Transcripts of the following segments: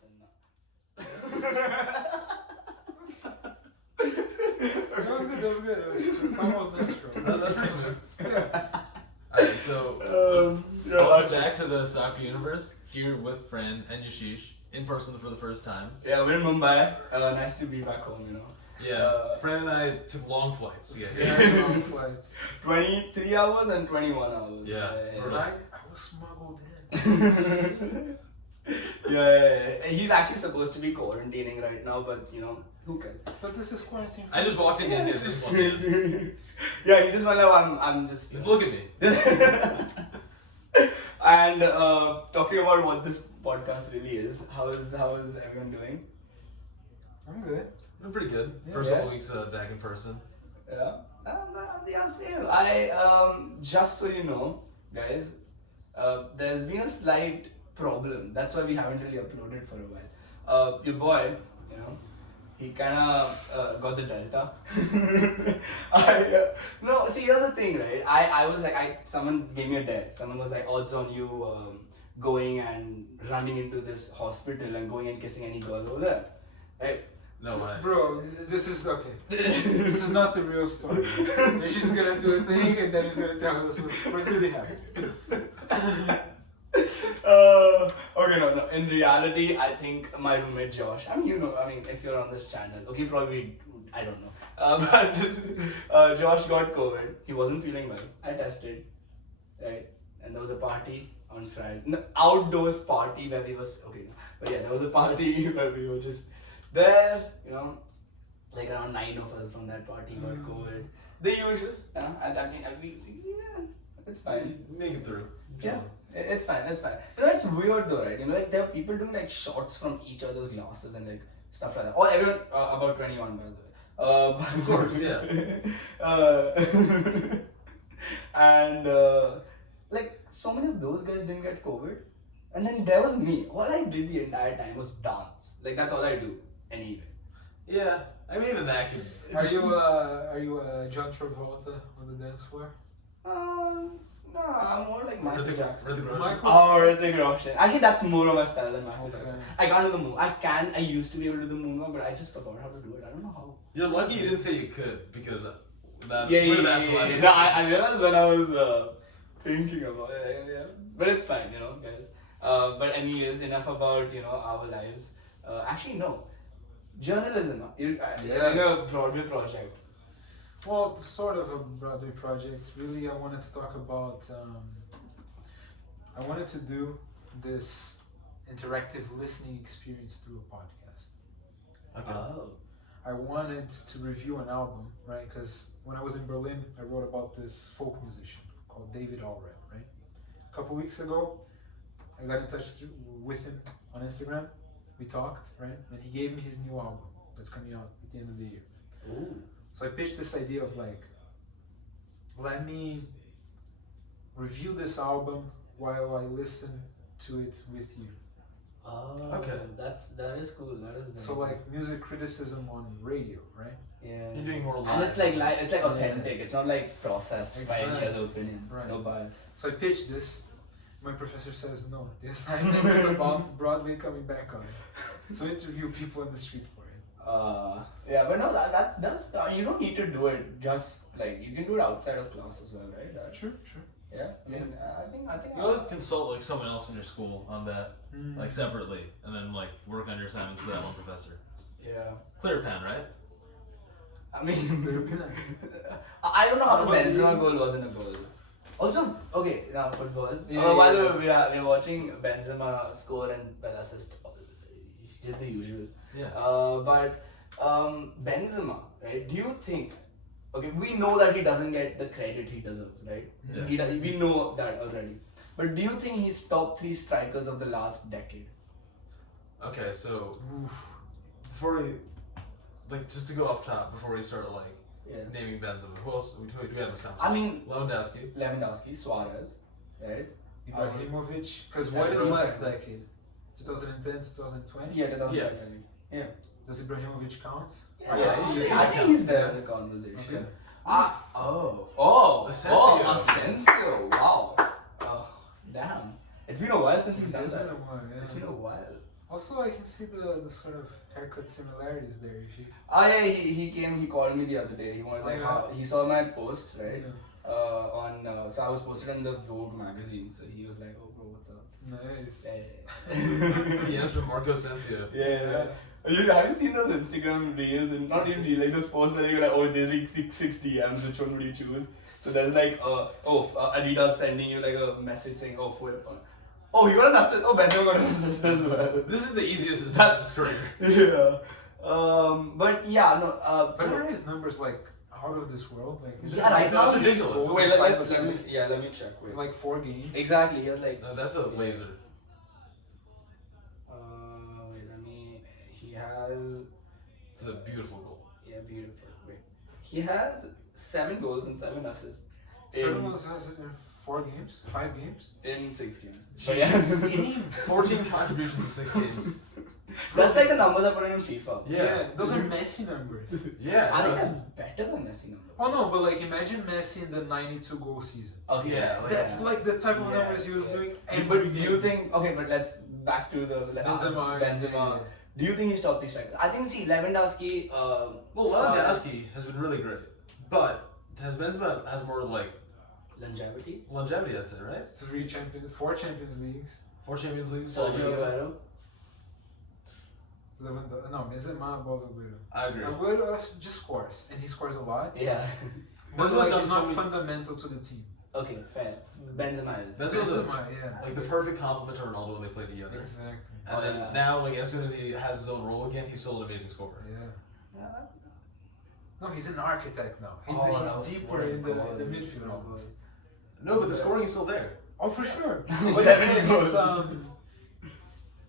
jokes and That was good. It's almost natural. That's pretty smooth. Yeah. Alright, so welcome back to the soccer universe. Here with Fran and Yashish in person for the first time. Yeah, we're in Mumbai. Nice to be back home, you know. Yeah, Fran and I took long flights to get here. Yeah, long flights. 23 hours and 21 hours. Yeah. I was smuggled in. Yeah. He's actually supposed to be quarantining right now, but you know, who cares? But this is quarantine. I just walked in India. They just walked in. Yeah, he just went like, I'm just. Just look at me. And talking about what this podcast really is, how is everyone doing? I'm good. I'm pretty good. Yeah. First couple weeks back in person. Yeah. Yeah, same. Just so you know, guys, there's been a slight problem. That's why we haven't really uploaded for a while. Your boy, you know, he kind of got the Delta. No, see, here's the thing, right? I was like, someone gave me a dare. Someone was like, odds on you going and running into this hospital and going and kissing any girl over there, right? No way. Bro, this is okay. This is not the real story. He's just gonna do a thing and then he's gonna tell us what really happened. Okay, no. In reality, I think my roommate Josh. If you're on this channel, okay, probably I don't know. But Josh got COVID. He wasn't feeling well. I tested, right? And there was a party on Friday. No, outdoors party where we was okay. But yeah, there was a party where we were just there. You know, like around 9 of us from that party got COVID. The usual. You know, yeah, it's fine. Make it through. Yeah. It's fine. You know, it's weird though, right? You know, like there are people doing like shots from each other's glasses and like stuff like that. Or everyone about 21 by the way. Of course, yeah. And like so many of those guys didn't get COVID, and then there was me. All I did the entire time was dance. Like that's all I do anyway. Yeah, I mean even that could. Are you John Travolta on the dance floor? No, I'm more like Michael Jackson. Hrithik Roshan. Actually, that's more of my style than Michael Jackson. I can't do the moon. I used to be able to do the moonwalk, but I just forgot how to do it. I don't know how. You're lucky you didn't say you could because that Yeah. would have asked for that. No, I realized when I was thinking about it. Yeah. But it's fine, you know, guys. But anyways, enough about our lives. Actually, no. Journalism. You know, Broadway project. Well, sort of a Broadway project. Really, I wanted to talk about. I wanted to do this interactive listening experience through a podcast. Okay. Oh. I wanted to review an album, right? Because when I was in Berlin, I wrote about this folk musician called David Allred, right? A couple weeks ago, I got in touch with him on Instagram. We talked, right? And he gave me his new album that's coming out at the end of the year. Ooh. So I pitched this idea of like, let me review this album while I listen to it with you. Oh, Okay. That is cool. That is very So cool. like music criticism on radio, right? Yeah. You're doing more live. And it's like authentic. It's not like processed by any Exactly. other opinions. Right. No bias. So I pitched this. My professor says no. The assignment is about Broadway coming back on. So interview people on the street for it. Yeah, but no, that does. You don't need to do it. Just like you can do it outside of class as well, right? Sure. Yeah. I mean, I think. You always consult like someone else in your school on that, like separately, and then like work on your assignments with that one professor. Yeah. Clear pen, right? I mean, I don't know how the Benzema goal wasn't a goal. Also, okay, now football. By the way, we're watching Benzema score and assist. Just the usual. Yeah. But Benzema, right? Do you think? Okay, we know that he doesn't get the credit he deserves, right? Yeah. We know that already. But do you think he's top 3 strikers of the last decade? Okay, so before we just to go off top before we start naming Benzema, who else do we have this time? I mean, Lewandowski, Suarez, right? Ibrahimovic. Because what is last decade? 2010, 2020? Yeah, 2020. Yes. Yeah. Does Ibrahimovic count? Yeah, Yeah. I think he's there in the conversation. Okay. Asensio, wow. Oh, damn. It's been a while since he's done It's that. been a while, yeah. It's been a while. Also, I can see the sort of haircut similarities there. Oh yeah, he came. He called me the other day. He was like, he saw my post, right? Yeah. So I was posted in the Vogue magazine. So he was like, "Oh bro, what's up?" Nice. Yeah, from Marco Sensio. Yeah. Have you seen those Instagram reels and not even reels, like those posts where you're like, oh, there's like six DMs, which one would you choose? So there's like, Adidas sending you like a message saying, oh, for your oh, you got an assist. Oh, Benzema got an assist as well. This is the easiest assist in his career. Yeah. But yeah, no. But are his numbers like out of this world? Like, yeah, right now it's ridiculous. Wait, let me check. Wait. Like 4 games. Exactly. He has like. No, that's a laser. He has. It's a beautiful goal. Yeah, beautiful. Wait. He has 7 goals and 7 assists. 7 goals in 4 games? 5 games? In 6 games. So yeah. 14 contributions in 6 games. That's like the numbers I put in FIFA. Yeah, those are Messi numbers. Yeah. I think that's better than Messi numbers. Oh no, but like imagine Messi in the 92 goal season. Okay. Yeah, like That's like the type of numbers he was doing every But do game. you think, okay, but let's back to the Benzema. Benzema. Do you think he's top 3 strikers? I think, see, Lewandowski. Well, Lewandowski has been really great, but Benzema has more like longevity. Longevity, that's it, right? 4 Champions Leagues. 4 Champions Leagues. Sergio Aguero. No, Benzema above Aguero. I agree. Aguero just scores, and he scores a lot. Yeah. But Benzema's like, done he's so not many- fundamental to the team. Okay, fair. Benzema is. Benzema, yeah. Like the perfect complement to Ronaldo when they play together. Exactly. And then now, like as soon as he has his own role again, he's still an amazing scorer. Yeah. No, he's an architect now. That He's was deeper so in the good. midfield almost. No, but the scoring is still there. Oh, for sure. Seven But I feel goals. like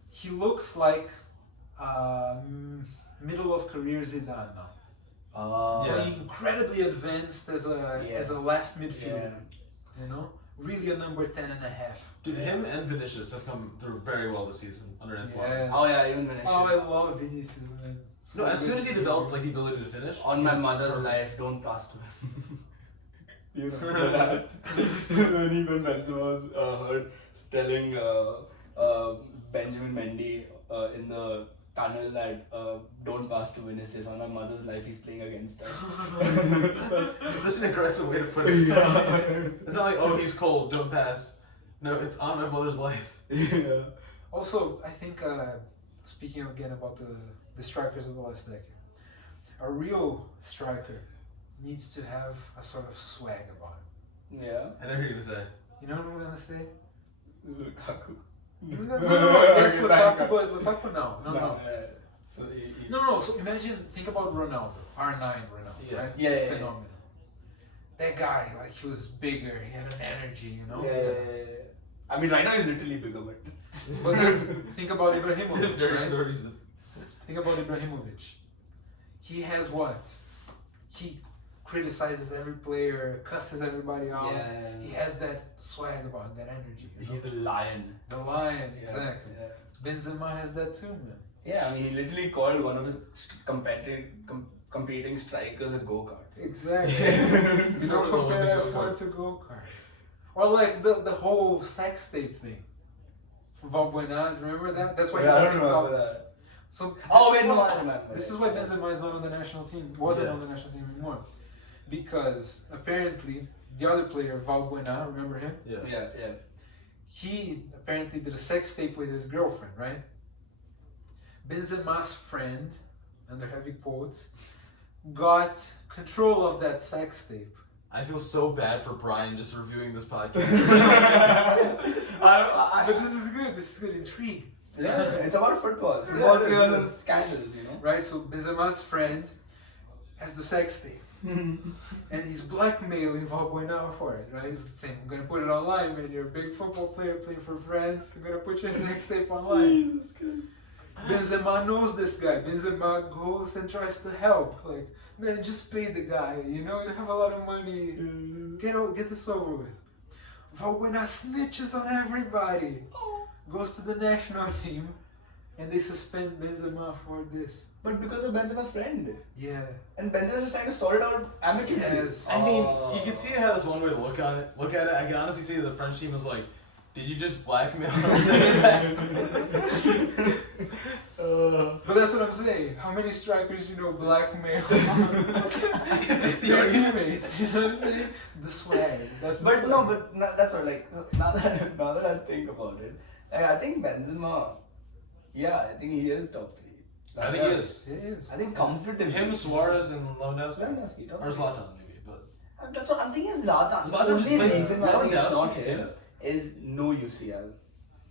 he looks like middle of career Zidane now. Yeah. Playing incredibly advanced as a last midfielder. Yeah. You know, really a number 10 and a half. Dude, him and Vinicius have come through very well this season under Ancelotti. Yes. Oh yeah, even Vinicius. Oh, I love Vinicius, man. No, as soon as he developed like the ability to finish. On my he's mother's perfect. life, don't pass to him. You know that when Benzema was heard telling Benjamin Mendy in the tunnel that don't pass to Vinicius. On my mother's life, he's playing against us. It's such an aggressive way to put it. It's not like, oh, he's cold, don't pass. No, it's on my mother's life. Yeah. Also, I think speaking again about the strikers of the last decade, a real striker needs to have a sort of swag about him. Yeah. I never hear you say. You know what I'm gonna say? Lukaku. No, yes, Lukaku, but Lukaku no. So No, so think about Ronaldo, R9 Ronaldo, right? Yeah. Phenomenal. That guy, like, he was bigger, he had an energy, you know? Yeah. I mean, right now he's literally bigger, but. But then, think about Ibrahimovic, No right? reason. Think about Ibrahimovic. He has what? He criticizes every player, cusses everybody out. Yeah. He has that swag about him, that energy. You know? He's the lion. The lion, Yeah. exactly. Yeah. Benzema has that too, man. Yeah, I mean, he literally called one of his competing strikers a go-kart. Exactly. You You don't don't compare know F1 to go-kart. Or like the whole sex tape thing. Valbuena, remember that? That's why Yeah, I he don't kicked remember out. that. So Oh, this wait, is no, why- I remember. This is why Benzema is not on the national team. Wasn't on the national team anymore. Because apparently the other player, Valbuena, remember him? Yeah. Yeah. He apparently did a sex tape with his girlfriend, right? Benzema's friend, under heavy quotes, got control of that sex tape. I feel so bad for Brian just reviewing this podcast. But this is good. This is good intrigue. Yeah, it's about football. Football Yeah, players it and is. scandals, you know? Right, so Benzema's friend has the sex tape. And he's blackmailing Valbuena for it, right? He's saying, I'm gonna put it online, man. You're a big football player playing for France. I'm gonna put your sex tape online. Jesus Christ. Benzema knows this guy. Benzema goes and tries to help. Like, man, just pay the guy. You know, you have a lot of money. Get this over with. Valbuena snitches on everybody. Goes to the national team, and they suspend Benzema for this. But because of Benzema's friend. Yeah. And Benzema's just trying to sort it out amicably. Yes. I mean, you can see how that's one way to look at it. I can honestly say the French team was like, Did you just blackmail him saying that? But that's what I'm saying. How many strikers you know blackmail Is this the their argument? teammates? You know what I'm saying? The swag. That's the But swag. no, but that's what like. So now that I think about it, like, I think Benzema, yeah, I think he is top 3. I think he is. It is. I think comfortably. Him, Suarez, and Lewandowski. Lewandowski, top Or 3. Zlatan, maybe. But That's what I'm thinking is Zlatan. Zlatan The just only played- reason why I think it's not Lewandowski, him is no UCL.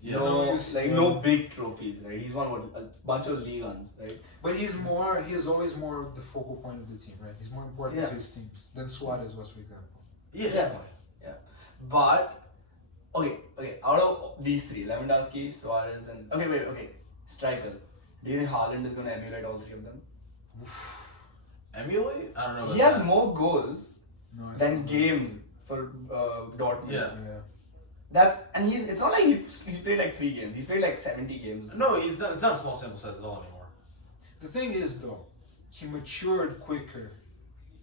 yeah. No, No UCL. like no big trophies, right? He's won a bunch of league ones, right? But he is always more the focal point of the team, right? He's more important Yeah. to his teams than Suarez was, for example. Yeah. Yeah. But okay. Out of these 3, Lewandowski, Suarez, and okay, strikers. Do you think Haaland is going to emulate all 3 of them? Emulate? I don't know. About He has that. more goals No, it's than not. games for Dortmund. Yeah. Yeah. It's not like he's played like 3 games. He's played like 70 games. No, it's not a small sample size at all anymore. The thing is, though, he matured quicker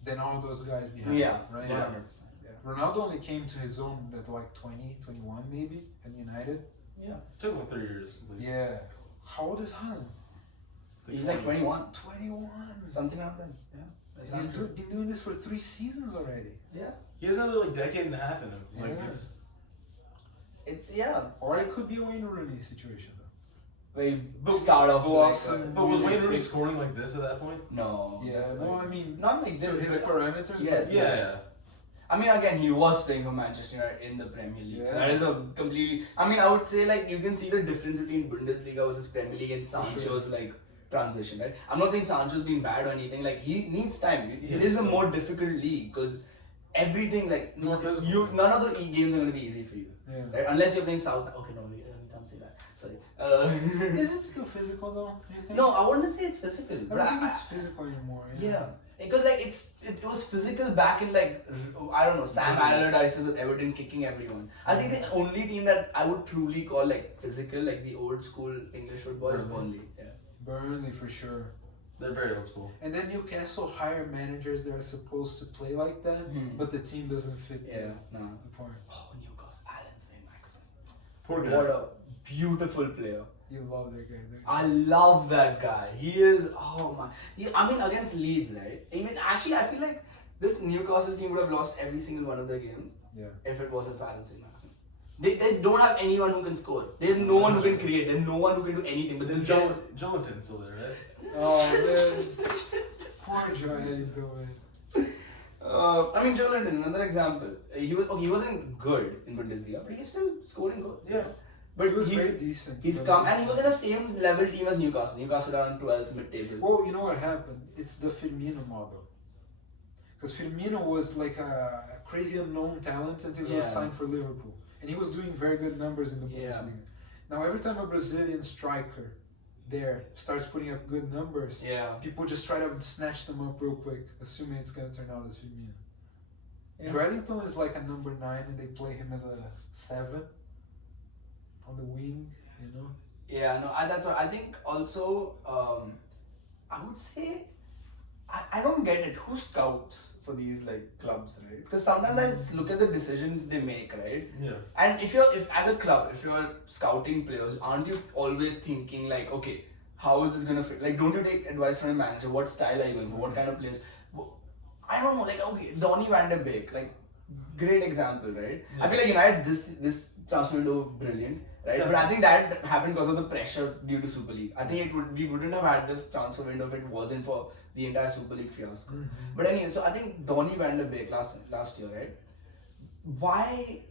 than all those guys behind Yeah, him, right? 100%. Yeah. Ronaldo only came to his own at like 20, 21 maybe, at United. Yeah. Took him 3 years. At least. Yeah. How old is Haaland? He's like 21. 21. Something like that. Yeah. That's He's not true. been doing this for 3 seasons already. Yeah. He has another like decade and a half in him. Like Yeah. It's yeah. Or it could be a Wayne Rooney situation, though. They But start off Blossom. like But was Wayne Rooney Really scoring like this at that point? no. Yeah, that's no, right. I mean, Not like to this. his but- parameters. Yeah, but Yeah. yes. I mean, again, he was playing for Manchester United in the Premier League. So Yeah. that is a completely. I mean, I would say like you can see the difference between Bundesliga versus Premier League and For sure. Sancho's like transition, right? I'm not saying Sancho's been bad or anything. Like he needs time. It Yeah. is a more difficult league because everything like More physical. none of the games are going to be easy for you, Yeah. right? Unless you're playing South. Okay, no, we can't say that. Sorry. Is it still physical though? You think? No, I wouldn't say it's physical. I but don't think it's physical anymore. Yeah, because like it was physical back in like I don't know Sam Allardyce's with Everton kicking everyone. I think the only team that I would truly call like physical, like the old school English football, is Burnley. Yeah. Burnley for sure. They're very old school. And then Newcastle hire managers that are supposed to play like that, Mhm. but the team doesn't fit Yeah. No. the parts. Oh, Newcastle, Alan Saint-Maximin. Poor guy. What a beautiful player. You love that guy. Don't you? I love that guy. He is. Oh my. I mean, against Leeds, right? Even actually, I feel like this Newcastle team would have lost every single one of their games. Yeah. If it wasn't for Alan Saint-Maximin. They don't have anyone who can score. There's no one who can create. There's no one who can do anything. But this Is guy is Jonathan still there, right? Oh, there's poor Joe. How you doing? I mean, Joe London, another example. He wasn't good in Bundesliga, but he's still scoring goals. Yeah. But He was he's, very decent. he's but- come and he was in the same level team as Newcastle. Newcastle are on 12th mid-table. Well, you know what happened? It's the Firmino model. Because Firmino was like a crazy unknown talent until he was Yeah. signed for Liverpool. And he was doing very good numbers in the Yeah. Bundesliga. Now, every time a Brazilian striker there starts putting up good numbers, Yeah. people just try to snatch them up real quick, assuming it's going to turn out as Firmino. Yeah. Joelinton is like a number 9 and they play him as a 7 on the wing, you know? Yeah, no, that's what I think. Also, I would say I don't get it. Who scouts for these like clubs, right? Because sometimes I just look at the decisions they make, right? Yeah. And if as a club, if you're scouting players, aren't you always thinking like, okay, how is this gonna fit? Like, don't you take advice from a manager? What style are you going for? What kind of players? I don't know. Like, okay, Donny van de Beek, like, great example, right? I feel like United this transfer window brilliant, right? But I think that happened because of the pressure due to Super League. I think we wouldn't have had this transfer window if it wasn't for the entire Super League fiasco. But anyway, so I think Donny van de Beek last year, right? Why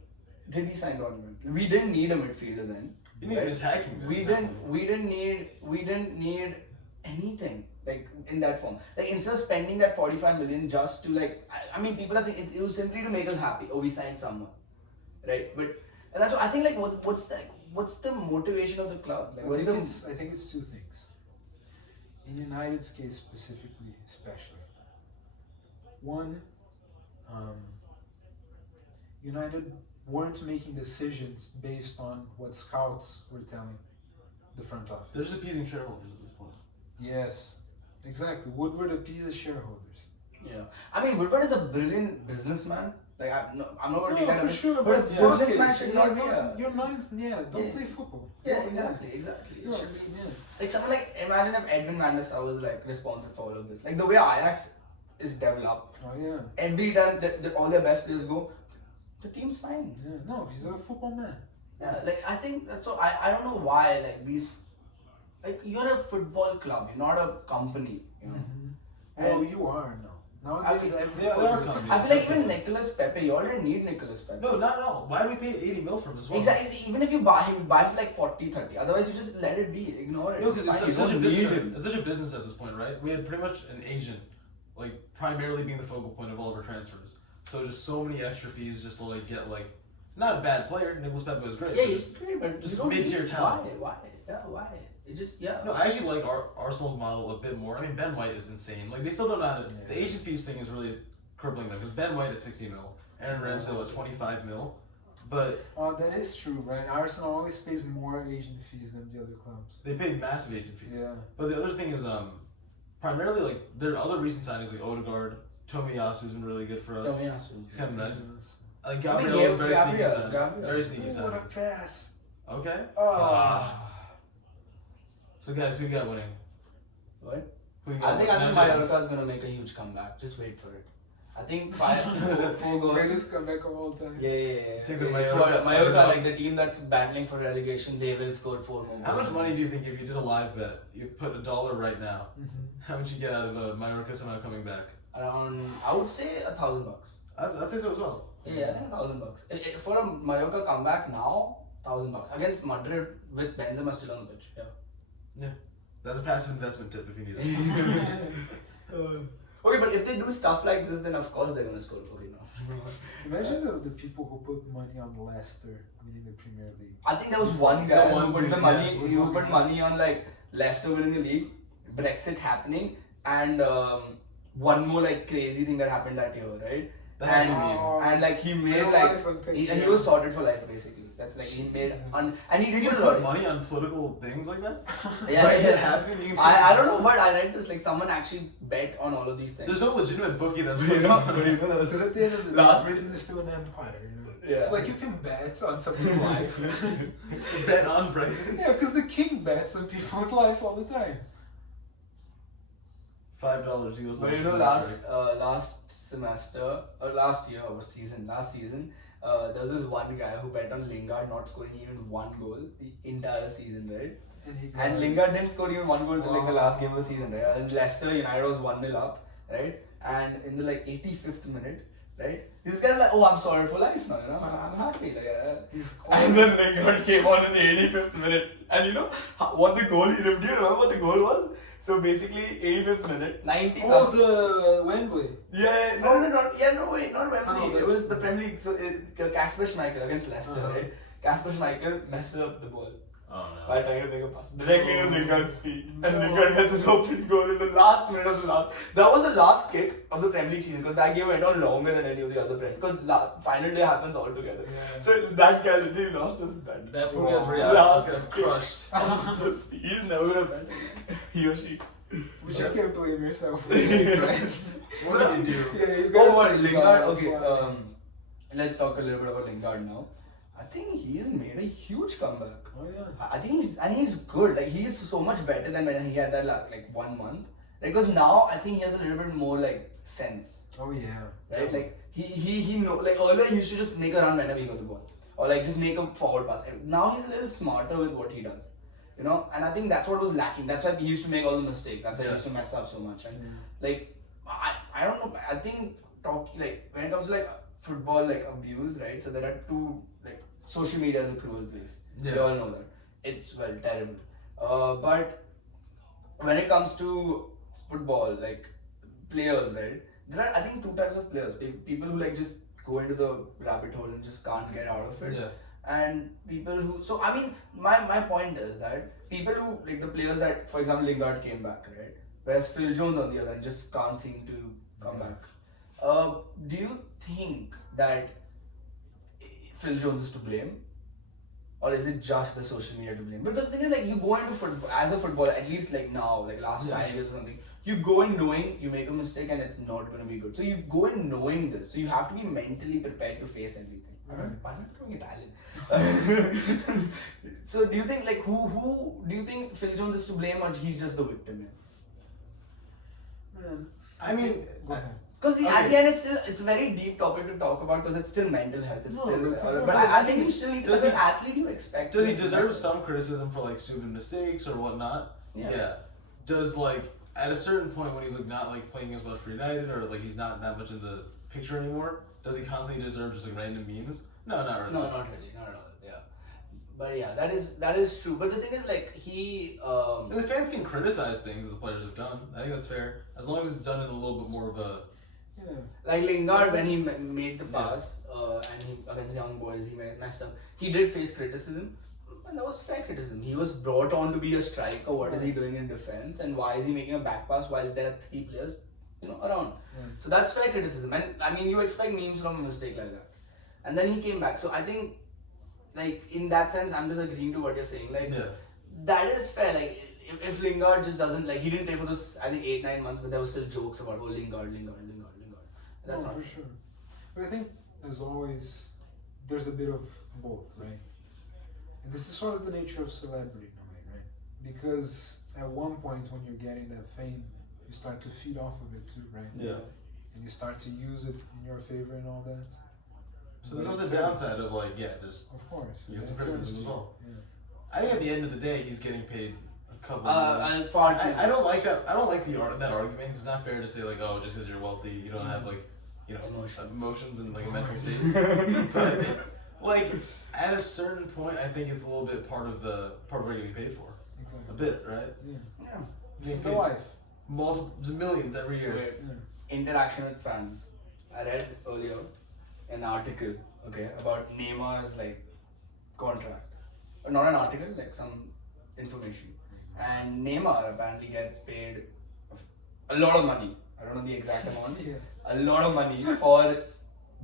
did we sign Donny van de Beek? We didn't need a midfielder then. You need an attacking. We didn't need anything like in that form. Like instead of spending that 45 million just to like, I mean, people are saying it was simply to make us happy. Oh, we signed someone, right? But and that's what I think. Like, what's the motivation of the club? Like, I think it's two things. In United's case specifically, especially. One, United weren't making decisions based on what scouts were telling the front office. They're just appeasing shareholders at this point. Yes, exactly. Woodward appeases shareholders. Yeah, I mean, Woodward is a brilliant businessman, Like I'm not going to take No, that for away. sure, But a but businessman should not be a... You're not. Don't play football. Yeah, exactly. It should be... Like someone like, imagine if Edwin van der Sar was like responsible for all of this. Like the way Ajax is developed. Oh yeah. Every time all their best players go, the team's fine. Yeah. No, he's a football man. Yeah, like I think that's so. I don't know why like these, like you're a football club, you're not a company, you know. Mm-hmm. Well, you are now. Nowadays, they are companies. I feel like even Nicolas Pepe, you already need Nicolas Pepe. No, not at all. Why do we pay 80 mil for him as well? Exactly. See, even if you buy him for like 40, 30. Otherwise, you just let it be. Ignore it. No, because fine, it's you such a don't business. need him. It's such a business at this point, right? We had pretty much an agent, like primarily being the focal point of all of our transfers. So just so many extra fees just to like get like not a bad player. Nicolas Pepe was great. Yeah, but he's great, but just you don't mid-tier need- talent. Why? Yeah, why? It just No, I actually like Arsenal's model a bit more. I mean, Ben White is insane. Like they still don't know how to. Yeah. The agent fees thing is really crippling them because Ben White at 60 mil, Aaron Ramsdale at 25 mil, but that is true, right? Arsenal always pays more agent fees than the other clubs. they pay massive agent fees. Yeah. But the other thing is primarily like there are other recent signings like Odegaard, Tomiyasu's been really good for us. He's kind of nice. Like Gabriel is a very sneaky sign. Very sneaky sign. What a pass! Okay. Oh. So guys, who you got winning? What? Who you I got think winning? Mallorca is gonna make a huge comeback. Just wait for it. I think four goals. Greatest comeback of all time. Yeah. Think that It's Mallorca- Mallorca, like the team that's battling for relegation, they will score 4 more. How much money do you think if you did a live bet, you put $1 right now, how much you get out of Mallorca somehow coming back? Around, I would say $1,000. I'd say so as well. Yeah, I think $1,000. For a Mallorca comeback now, $1,000 against Madrid with Benzema still on the pitch. Yeah. That's a passive investment tip if you need it. Okay, but if they do stuff like this, then of course they're gonna score. Okay, no. Imagine the people who put money on Leicester winning the Premier League. I think there was one guy Someone who put the did, money. yeah. He put money on like Leicester winning the league, Brexit happening, and one more like crazy thing that happened that year, right? That had to be. And like he made Real like life and he was sorted for life basically. That's like he made and he You did can a lot. put money on political things like that? Yeah, Brexit yeah. happening? You can I don't know, but I read this like someone actually bet on all of these things. There's no legitimate bookie that's But you putting know- money. Because at the end of the day, Last- Britain is still an empire, you know. Yeah. So like you can bet on someone's life. Bet on Brexit. Yeah, because the king bets on people's lives all the time. $5 equals. But you know, last semester or last year or last season, there was this one guy who bet on Lingard not scoring even one goal the entire season, right? And Lingard didn't score even one goal till like the last game of the season, right? And Leicester United was 1-0 up, right? And in the like 85th minute, right? This guy's like, oh, I'm sorry for life now, you know, I'm happy. Like, and then Lingard came on in the 85th minute, and you know what the goal he ripped? Do you remember what the goal was? So basically, 85th minute, 90 plus. Oh, the Wembley. Yeah, no, wait, not Wembley. No, It was the Premier League. So Kasper Schmeichel against Leicester, right? Kasper Schmeichel messes up the ball Oh while trying to make a pass directly to Lingard's feet, and Lingard gets an open goal in the last minute of the last. That was the last kick of the Premier League season because that game went on longer than any of the other Premier. Because final day happens all together. Yeah. So that guy literally lost his bet. That poor Wow. guy's reality Last just got kick. crushed. He's never gonna bet again. He or she. Which you can't blame yourself for. What did you do? Yeah, you Oh, gotta what say Lingard? God, Okay, why? let's talk a little bit about Lingard now. I think he's made a huge comeback. Oh yeah. I think he's good. Like he's so much better than when he had that like 1 month. Because now I think he has a little bit more like sense, Oh yeah. right? Like he know like earlier he used to just make a run whenever he got the ball, or like just make a forward pass. And now he's a little smarter with what he does, you know. And I think that's what was lacking. That's why he used to make all the mistakes. That's why he used to mess up so much. And like I don't know. I think like when it comes to like football like abuse, right? So there are two like social media is a cruel place. We Yeah. all know that. It's terrible. But when it comes to football, like players, right? There are I think two types of players. People who like just go into the rabbit hole and just can't get out of it. Yeah. And people who so I mean my point is that people who like the players that for example Lingard came back, right? Whereas Phil Jones on the other end just can't seem to come back. Do you think that Phil Jones is to blame? Or is it just the social media to blame? Because the thing is like you go into football as a footballer, at least like now, like last 5 years or something, you go in knowing you make a mistake and it's not going to be good. So you go in knowing this. So you have to be mentally prepared to face everything. Why am I doing Italian? So do you think like who do you think Phil Jones is to blame or he's just the victim here? Man, I mean, go ahead. Because at the end it's a very deep topic to talk about because it's still mental health. It's still, but I think you still need to. As an athlete, you expect. Does he deserve some criticism for like stupid mistakes or whatnot? Yeah. Does like at a certain point when he's like not like playing as much for United or like he's not that much in the picture anymore, does he constantly deserve just like random memes? No, not really. No, not really, not at all. Yeah, but yeah, that is true. But the thing is, like he. The fans can criticize things that the players have done. I think that's fair, as long as it's done in a little bit more of a. Yeah. Like Lingard, when he made the pass and he against young boys, he messed up. He did face criticism, and that was fair criticism. He was brought on to be a striker. What is he doing in defense, and why is he making a back pass while there are 3 players, around? So that's fair criticism, and I mean you expect memes from a mistake like that. And then he came back. So I think, like in that sense, I'm just agreeing to what you're saying. Like that is fair. Like if Lingard just doesn't he didn't play for those I think 8-9 months, but there was still jokes about Lingard. That's not for sure. But I think as always, there's a bit of both, right? And this is sort of the nature of celebrity in a way, right? Because at one point when you're getting that fame, you start to feed off of it too, right? Yeah. And you start to use it in your favor and all that. So there's also a downside of there's of course. you get some criticism as well. Yeah. I think at the end of the day, he's getting paid a couple. I don't like that. I don't like that argument. It's not fair to say like, oh, just because you're wealthy, you don't have like, emotions and like a mental state. But I think, like at a certain point, I think it's a little bit part of what you're getting paid for. Exactly. A bit, right? Yeah. This is the life. Multiple millions every year. Interaction with fans. I read earlier an article, about Neymar's contract. Not an article, some information. And Neymar apparently gets paid a lot of money. I don't know the exact amount. Yes. A lot of money for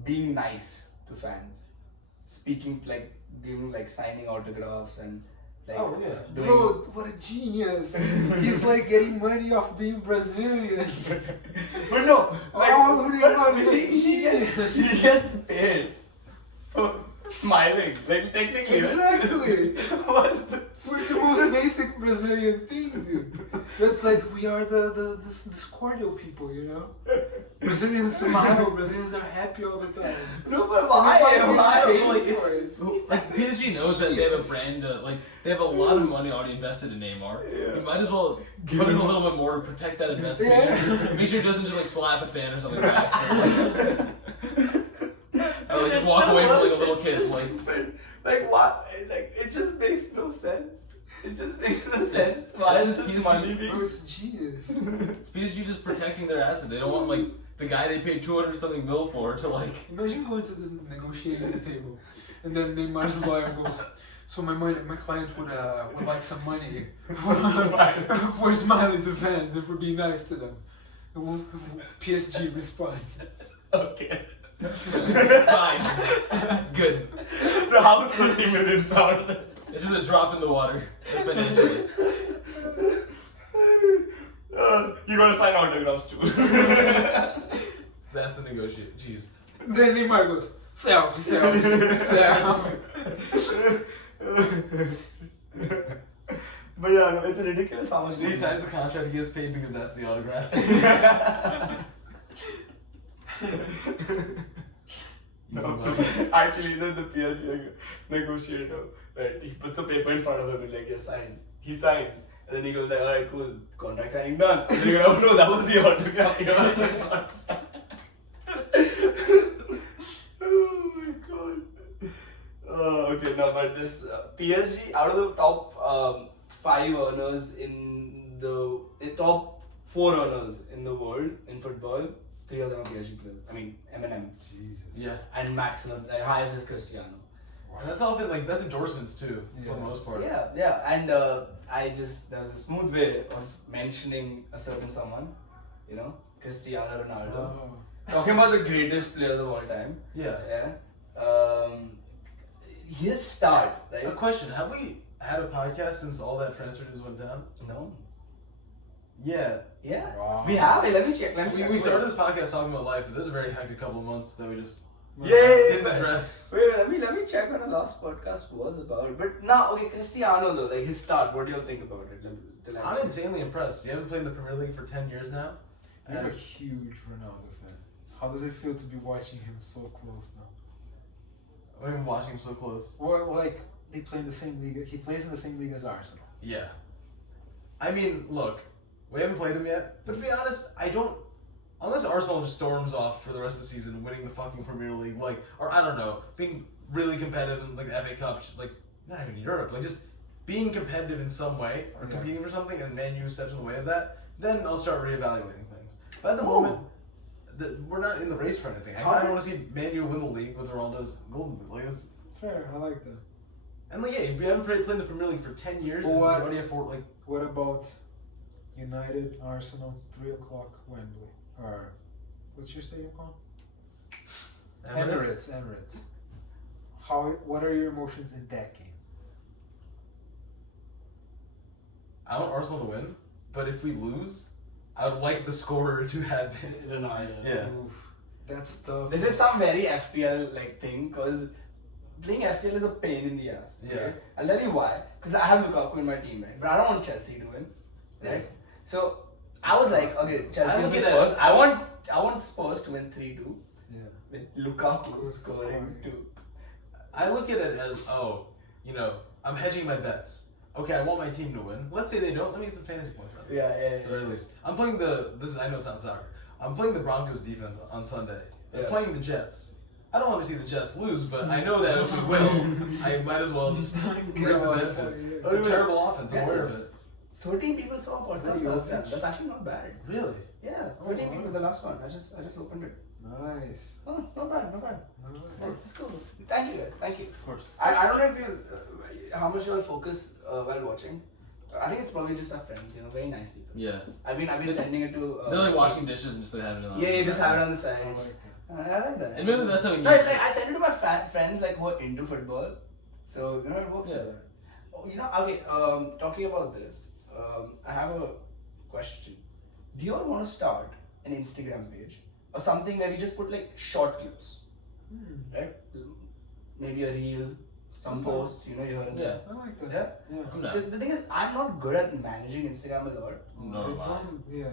being nice to fans. Speaking, giving, signing autographs and doing... Bro, what a genius! He's getting money off being Brazilian. But no, he gets paid for smiling. Technically. Exactly. What the... For the most basic Brazilian thing, dude. That's we are the cordial people, Brazilians smile, Brazilians are happy all the time. No, but why? PSG knows that they have a brand, they have a lot of money already invested in Neymar. You might as well put in a little bit more to protect that investment. Yeah. Make sure he doesn't just slap a fan or something back. Or just walk away from a little kid. What? It just makes no sense. It just makes no sense. Why is this money being... Bro, it's genius. It's PSG just protecting their asset. They don't want the guy they paid 200 something mil for to Imagine going to the negotiating table, and then Neymar's lawyer goes, "So my client would like some money for smiling to fans and for being nice to them." And PSG responds. Okay. Fine. Good. How does 30 million sound? It's just a drop in the water. Financially. You gotta sign autographs too. That's the negotiate. Jeez. Then Neymar goes, selfie. But yeah, no, it's ridiculous how much He signs the contract, he gets paid because that's the autograph. No, actually, the PSG negotiator, right? He puts a paper in front of him and yes, sign. He signs. And then he goes alright, cool, contract signing done. And then he goes, oh no, that was the autograph. Oh my god. Okay, no, but this PSG, out of the top 5 earners the top 4 earners in the world in football, 3 of them are PSG players. I mean, Eminem. Jesus. Yeah. And maximum, highest is Cristiano. And that's also that's endorsements too, for the most part. Yeah. And there was a smooth way of mentioning a certain someone, Cristiano Ronaldo. Oh. Talking about the greatest players of all time. Yeah. His start, right? A question: have we had a podcast since all that transfer news went down? No. Yeah. Yeah. Wow. We have it. Let me check. We started this podcast talking about life, but there's a very hectic couple of months that we just Yeah. didn't address. Wait, let me check when the last podcast was about. But now, okay, Cristiano though, like his start. What do y'all think about it? I'm insanely impressed. You haven't played in the Premier League for 10 years now? I'm a huge Ronaldo fan. How does it feel to be watching him so close now? I've been watching him so close. Well, like they play in the same league. He plays in the same league as Arsenal. Yeah. I mean, look, we haven't played him yet, but to be honest, I don't. Unless Arsenal just storms off for the rest of the season, winning the fucking Premier League, like, or I don't know, being really competitive in like the FA Cup, like not even Europe, like just being competitive in some way or competing for something, and Man U steps in the way of that, then I'll start reevaluating things. But at the moment, we're not in the race for anything. I kind of want to see Man U win the league with Ronaldo's golden boot. Like that's fair. I like that. And like, yeah, we haven't played in the Premier League for 10 years. And we already have What about United, Arsenal, 3 o'clock, Wembley, or what's your stadium called? Emirates. What are your emotions in that game? I want Arsenal to win, but if we lose, I would like the scorer to have been Ronaldo. Yeah. Oof, that's tough. This is some very FPL like thing, because playing FPL is a pain in the ass. Yeah. Right? I'll tell you why. Because I have Lukaku in my team, right? But I don't want Chelsea to win, right? So I was like, okay, Chelsea is Spurs. I want Spurs to win 3-2. Yeah. With Lukaku scoring 2. I look at it as, I'm hedging my bets. Okay, I want my team to win. Let's say they don't. Let me get some fantasy points out. Yeah. At the very least. I'm playing I know it sounds soccer. I'm playing the Broncos defense on Sunday. I'm playing the Jets. I don't want to see the Jets lose, but I know that if we will, I might as well just reap the benefits. A terrible offense, I'm aware of it. 13 people saw a podcast last time. That's actually not bad. Really? Yeah, 13 people, the last one. I just opened it. Nice. Oh, not bad. Alright. It's cool. Thank you guys. Thank you. Of course. I don't know if you how much you all focus while watching. I think it's probably just our friends, very nice people. Yeah. I've been sending it to. They're like washing dishes and just like having it on. Yeah, you just have it on the side. I like that. I like that. Admittedly, that's how we No, use it's like I send it to my friends like who are into football, so it works like that. Oh, okay. Talking about this, I have a question. Do you all want to start an Instagram page or something where you just put like short clips, right? Maybe a reel, some posts, here and there. I like that. Yeah. I'm not. The thing is, I'm not good at managing Instagram a lot. No, Yeah.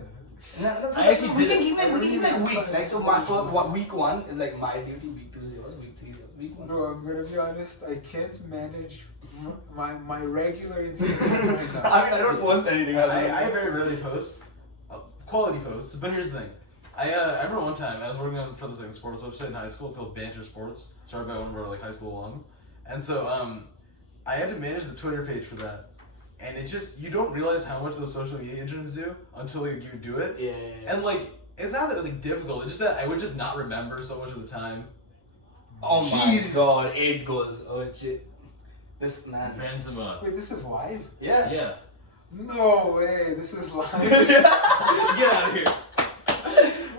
I actually we did can it. keep like weeks. Like so, my first week 1 is like my duty. Week 2 is yours. Week 3 is yours. Week 1. Bro, I'm gonna be honest. I can't manage my regular Instagram right now. I mean, I don't post anything. I very rarely post quality posts, but here's the thing. I remember one time I was working on for this like sports website in high school. It's called Banter Sports, started by one of our like high school alum, and so I had to manage the Twitter page for that. And it just, you don't realize how much those social media interns do until you do it. Yeah. And like, it's not that like difficult, it's just that I would just not remember so much of the time. Oh my god, 8 goals. Oh shit. This man. Benzema. Wait, this is live? Yeah. Yeah. No way, this is live. Get out of here.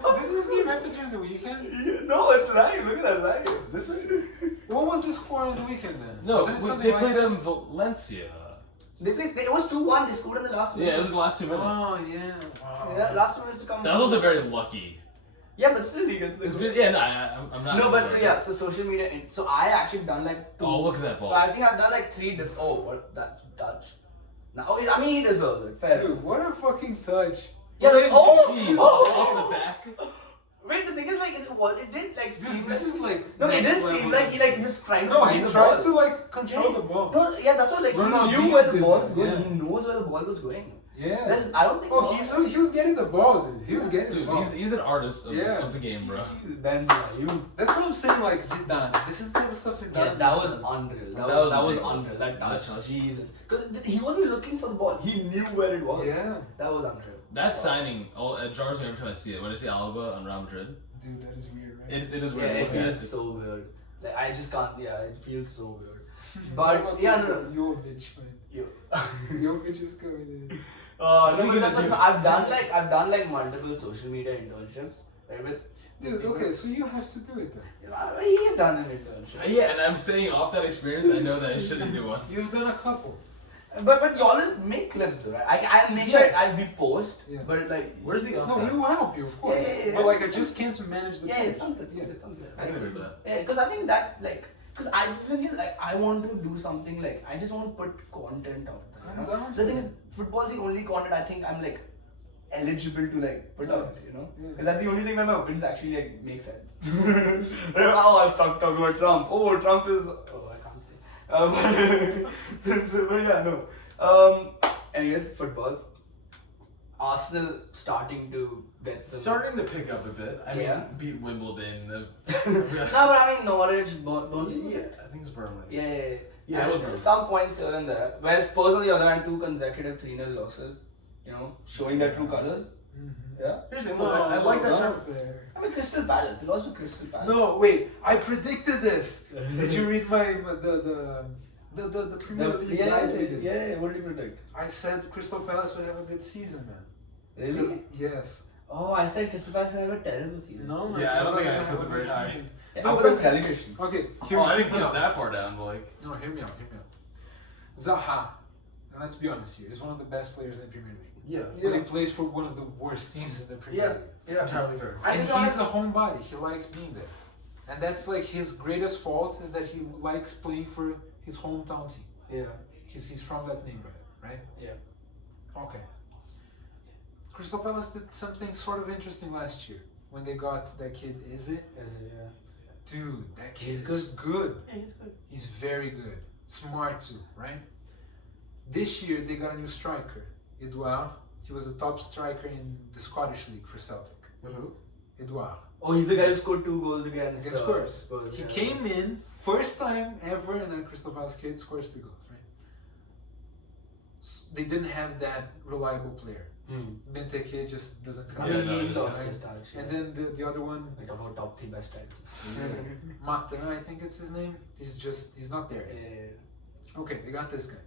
Oh, did this game happen during the weekend? No, it's live. Look at that live. This is. What was the score on the weekend then? No, Wasn't it something they like played this? Valencia. It was 2-1. They scored in the last minute. Yeah, it was in the last 2 minutes. Oh yeah. Wow. Yeah, last 2 minutes to come. That was also very lucky. Yeah, but still he gets the goal. Yeah, no, I'm not. No, but so social media. So I actually done like 2. Oh, look at that ball. I think I've done like 3 different. Oh, what that touch? Now, okay, I mean he deserves it. Fair. Dude, what a fucking touch. Yeah, like, Jeez, oh, off the back. Wait, the thing is like it didn't like seem This is like. no, it next didn't seem level. like he was trying to No, find he the tried ball. to like control the ball. No, yeah, that's what like Ronaldo he knew where the did ball was that, going. yeah. He knows where the ball was going. Yeah. I don't think. Oh, he was getting the ball, dude. He was getting the Dude, ball. he's an artist of, Yeah. of the game, bro. Benzema, you. That's what I'm saying, like Zidane. This is the type of stuff Zidane. Yeah, that was does. unreal. That That was was unreal. That touch, touch. Jesus. Because he wasn't looking for the ball. He knew where it was. Yeah. That was unreal. That signing, it jars me every time I see it. When I see Alba on Real Madrid, Dude, that is weird, right? it is Yeah, weird. it Look at feels It's- so weird. Like I just can't. Yeah, it feels so weird. What But about yeah, this no. guy, Jovic, man. You. Jovic is coming in. No, What's he but gonna that's what, do? so I've done like multiple social media internships, right? With Dude, people. okay, so you have to do it then. He's done an internship. Yeah, and I'm saying off that experience, I know that I shouldn't do one. You've done a couple. But y'all make clips though, right? I make sure we post, Yeah. but like Where's the No, upside? we will help you, of course. Yeah. But like, I just can't manage the. yeah, clip. it sounds good. Yeah. It sounds good. I can agree with that. Yeah, because I think that like, because I the thing is like I want to do something like I just want to put content out there. I'm You know? down The for thing it. is, football is the only content I think I'm like eligible to like put out. Yes. You know, Yeah. because that's the only thing where my opinions actually like make sense. Oh, I'll stop talking about Trump. Oh, Trump is. Oh, I can't say. But yeah, no. Anyways, football. Arsenal starting to get some. Starting to pick up a bit. I mean, Yeah. beat Wimbledon. No, but I mean Norwich, Burnley. Was Yeah, it? I think it's Burnley. Yeah. Yeah, it was And Burnley. some points here and there. Whereas Spurs on the other hand, 2 consecutive 3-0 losses. You know, showing their true colours. Mhm. Yeah. Here's the thing. Look, I like that. Not Chart. fair. I mean, Crystal Palace. They lost to Crystal Palace. No, wait. I predicted this. Did you read my the Premier League guide we did? Yeah. What did you predict? I said Crystal Palace would have a good season, man. Really? Because- Yes. Oh, I said Crystal Palace will have a terrible season. No, man. Yeah, I don't Crystal think I Palace put will it have very a good high. season. Yeah, No, I put but- them relegation. Okay, Oh, I didn't put me it out. that far down, but like. No, hear me out. Zaha, and let's be honest here, is one of the best players in the Premier League. Yeah. But he plays for one of the worst teams in the Premier Yeah. League. Yeah. Entirely fair. I And think he's honest- the homebody. He likes being there. And that's like his greatest fault is that he likes playing for his hometown team. Yeah. Because he's from that neighborhood, right? Yeah. Okay. Crystal Palace did something sort of interesting last year when they got that kid, is it? Yeah. Dude, that kid He's is good. Yeah, he's good. He's very good. Smart too, right? This year they got a new striker, Edouard. He was the top striker in the Scottish League for Celtic. Who? Edouard. Oh, he's the guy who scored 2 goals against Against Spurs. He yeah. came in, first time ever in a Crystal Palace kid, scores 2 goals, right? They didn't have that reliable player. Benteke just doesn't come. Yeah, no, he he's lost right? his touch. And then the other one, like about top 3 best types. Mata, I think it's his name. He's not there yet. Yeah. Okay, they got this guy.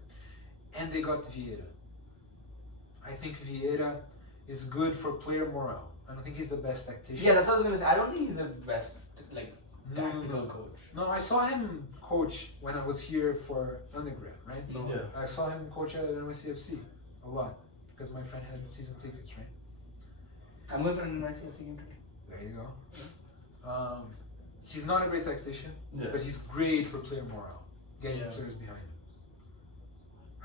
And they got Vieira. I think Vieira is good for player morale. I don't think he's the best tactician. Yeah, that's what I was gonna say. I don't think he's the best like No, tactical no. coach. No, I saw him coach when I was here for undergrad, right? No. Yeah. I saw him coach at NYCFC a lot because my friend had season tickets, right? I'm going for an NYCFC game today. There you go. He's not a great tactician, Yeah. but he's great for player morale, getting Yeah. players behind him.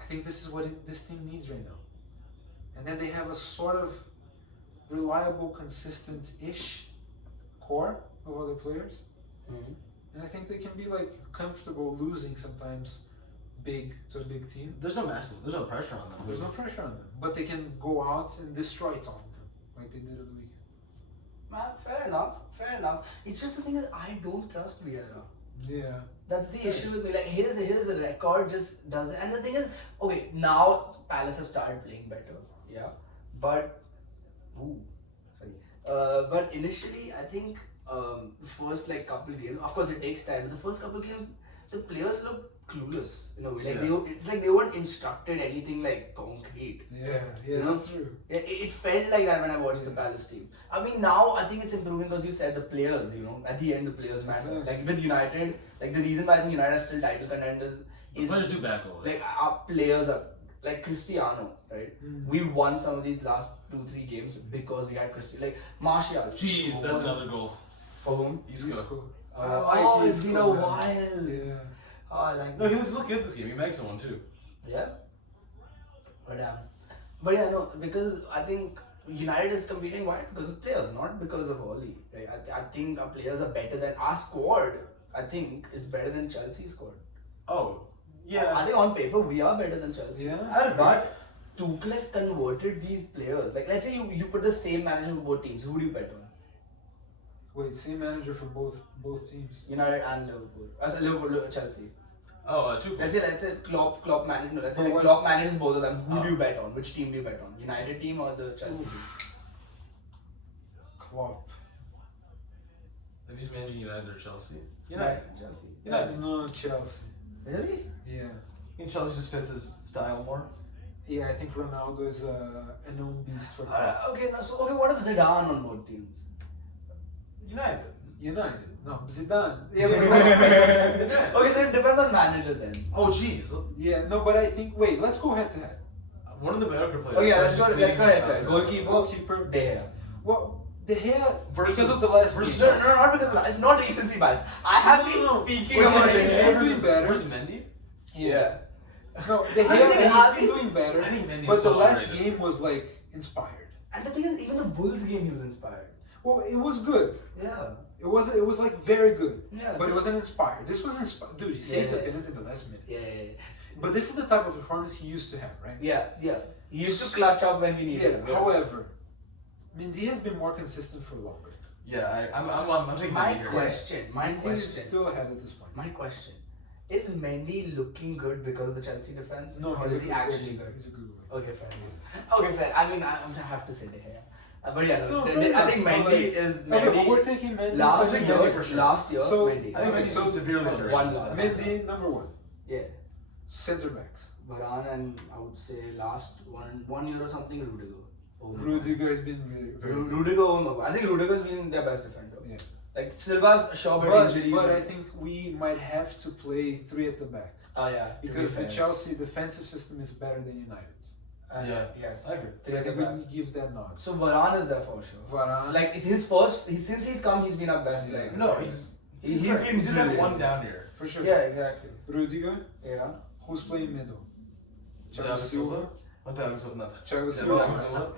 I think this is what this team needs right now. And then they have a sort of reliable, consistent-ish core of other players. And I think they can be like comfortable losing sometimes big to a big team. There's no pressure on them. There's no pressure on them. But they can go out and destroy Tottenham like they did at the weekend. Man, fair enough. It's just the thing is I don't trust Vieira. Yeah. That's the issue with me. Like his record just doesn't. And the thing is, okay, now Palace has started playing better. Yeah, but but initially I think the first like couple games, of course it takes time. But the first couple games, the players look clueless in a way. Like it's like they weren't instructed anything like concrete. Yeah, You know? that's true. It felt like that when I watched the Palace team. I mean, now I think it's improving because you said the players, at the end the players matter. Exactly. Like with United, like the reason why I think United are still title contenders The is players do back all. like our players are like Cristiano, right? We won some of these last 2-3 games because we had Cristiano. Like Martial. Jeez, that's another goal. For whom? Isco. It's been a Isco, man. while. Yeah. Oh, I like No, he was looking good this game. He makes one too. Yeah. But yeah, no, because I think United is competing why? Because of players, not because of Oli. Right? I think our players are better than our squad. I think is better than Chelsea's squad. Oh, yeah. I think on paper we are better than Chelsea. Yeah. But Tuchel has converted these players. Like let's say you put the same manager for both teams. Who do you bet on? Wait, same manager for both teams. United and Liverpool. Liverpool, Chelsea. Oh, two. Let's say Klopp manages. No, let's say Oh, like what? Klopp manages both of them. Who do you bet on? Which team do you bet on? United team or the Chelsea team? Klopp. If he's managing United or Chelsea. Chelsea. United. No, Chelsea. Really? Yeah. I think Chelsea just fits his style more. Yeah, I think Ronaldo is a known beast for Klopp. Okay, what if Zidane on both teams? United. United. No, Zidane. Yeah, Okay, so it depends becomes a manager then. Oh jeez. Yeah, no, but I think let's go head to head. One of the mediocre players. Oh yeah, let's versus go leading ahead. midfielder. Goalkeeper, De Gea. Well, De Gea Versus- because of the last versus- game. No, not because of that. It's not recency bias. I have been speaking But about De De Gea Gea. is doing better. Versus Mendy? Yeah. No, De I think Gea has been Archit- doing better. I think Mendy's But the so last underrated. game was like inspired. And the thing is, even the Bulls game, he was inspired. Well, it was good. Yeah. It was like very good. Yeah. But it wasn't inspired. This was inspired. Dude, he saved the Yeah. penalty in the last minute. Yeah. But this is the type of performance he used to have, right? Yeah. He used to clutch up when we Yeah. needed him. However, Mendy has been more consistent for longer. Yeah, I'm taking My Mendy here. question. Mendy is still ahead at this point. My question. Is Mendy looking good because of the Chelsea defense? No, or he's a is he good actually goalie. good? He's a good goalie. Okay, fair. Okay, fair. I mean, I have to say De Gea. But yeah, No, I fair think enough, but Mendy is Okay, but Mendy. we're taking Mendy. Last so I think year, Mendy for sure. last year, So- Mendy. I think Mendy's so- severely underrated. one this last. past Mendy number one. Yeah. Center backs. Varane and I would say last 1 year or something, Rudiger. Oh my Rudiger has been really God. very good. Rudiger, oh my God. I think Rudiger's been their best defender. Yeah. Like Silva's sure, but injuries. But I think we might have to play three at the back Oh yeah. to be because the fair. Chelsea defensive system is better than United's. Yeah. Yes. I agree. So I Three think at we the back. can give that nod. So Varane is there for sure. Varane. Like it's his first. Since he's come, he's been our best. Yeah. Like No, he's he's great. been He just had brilliant. one down here. for sure. Yeah, exactly. Rudiger, Yeah. who's playing middle? Thiago Thiago Silva. What the hell is not? Thiago Thiago Silva. Silva.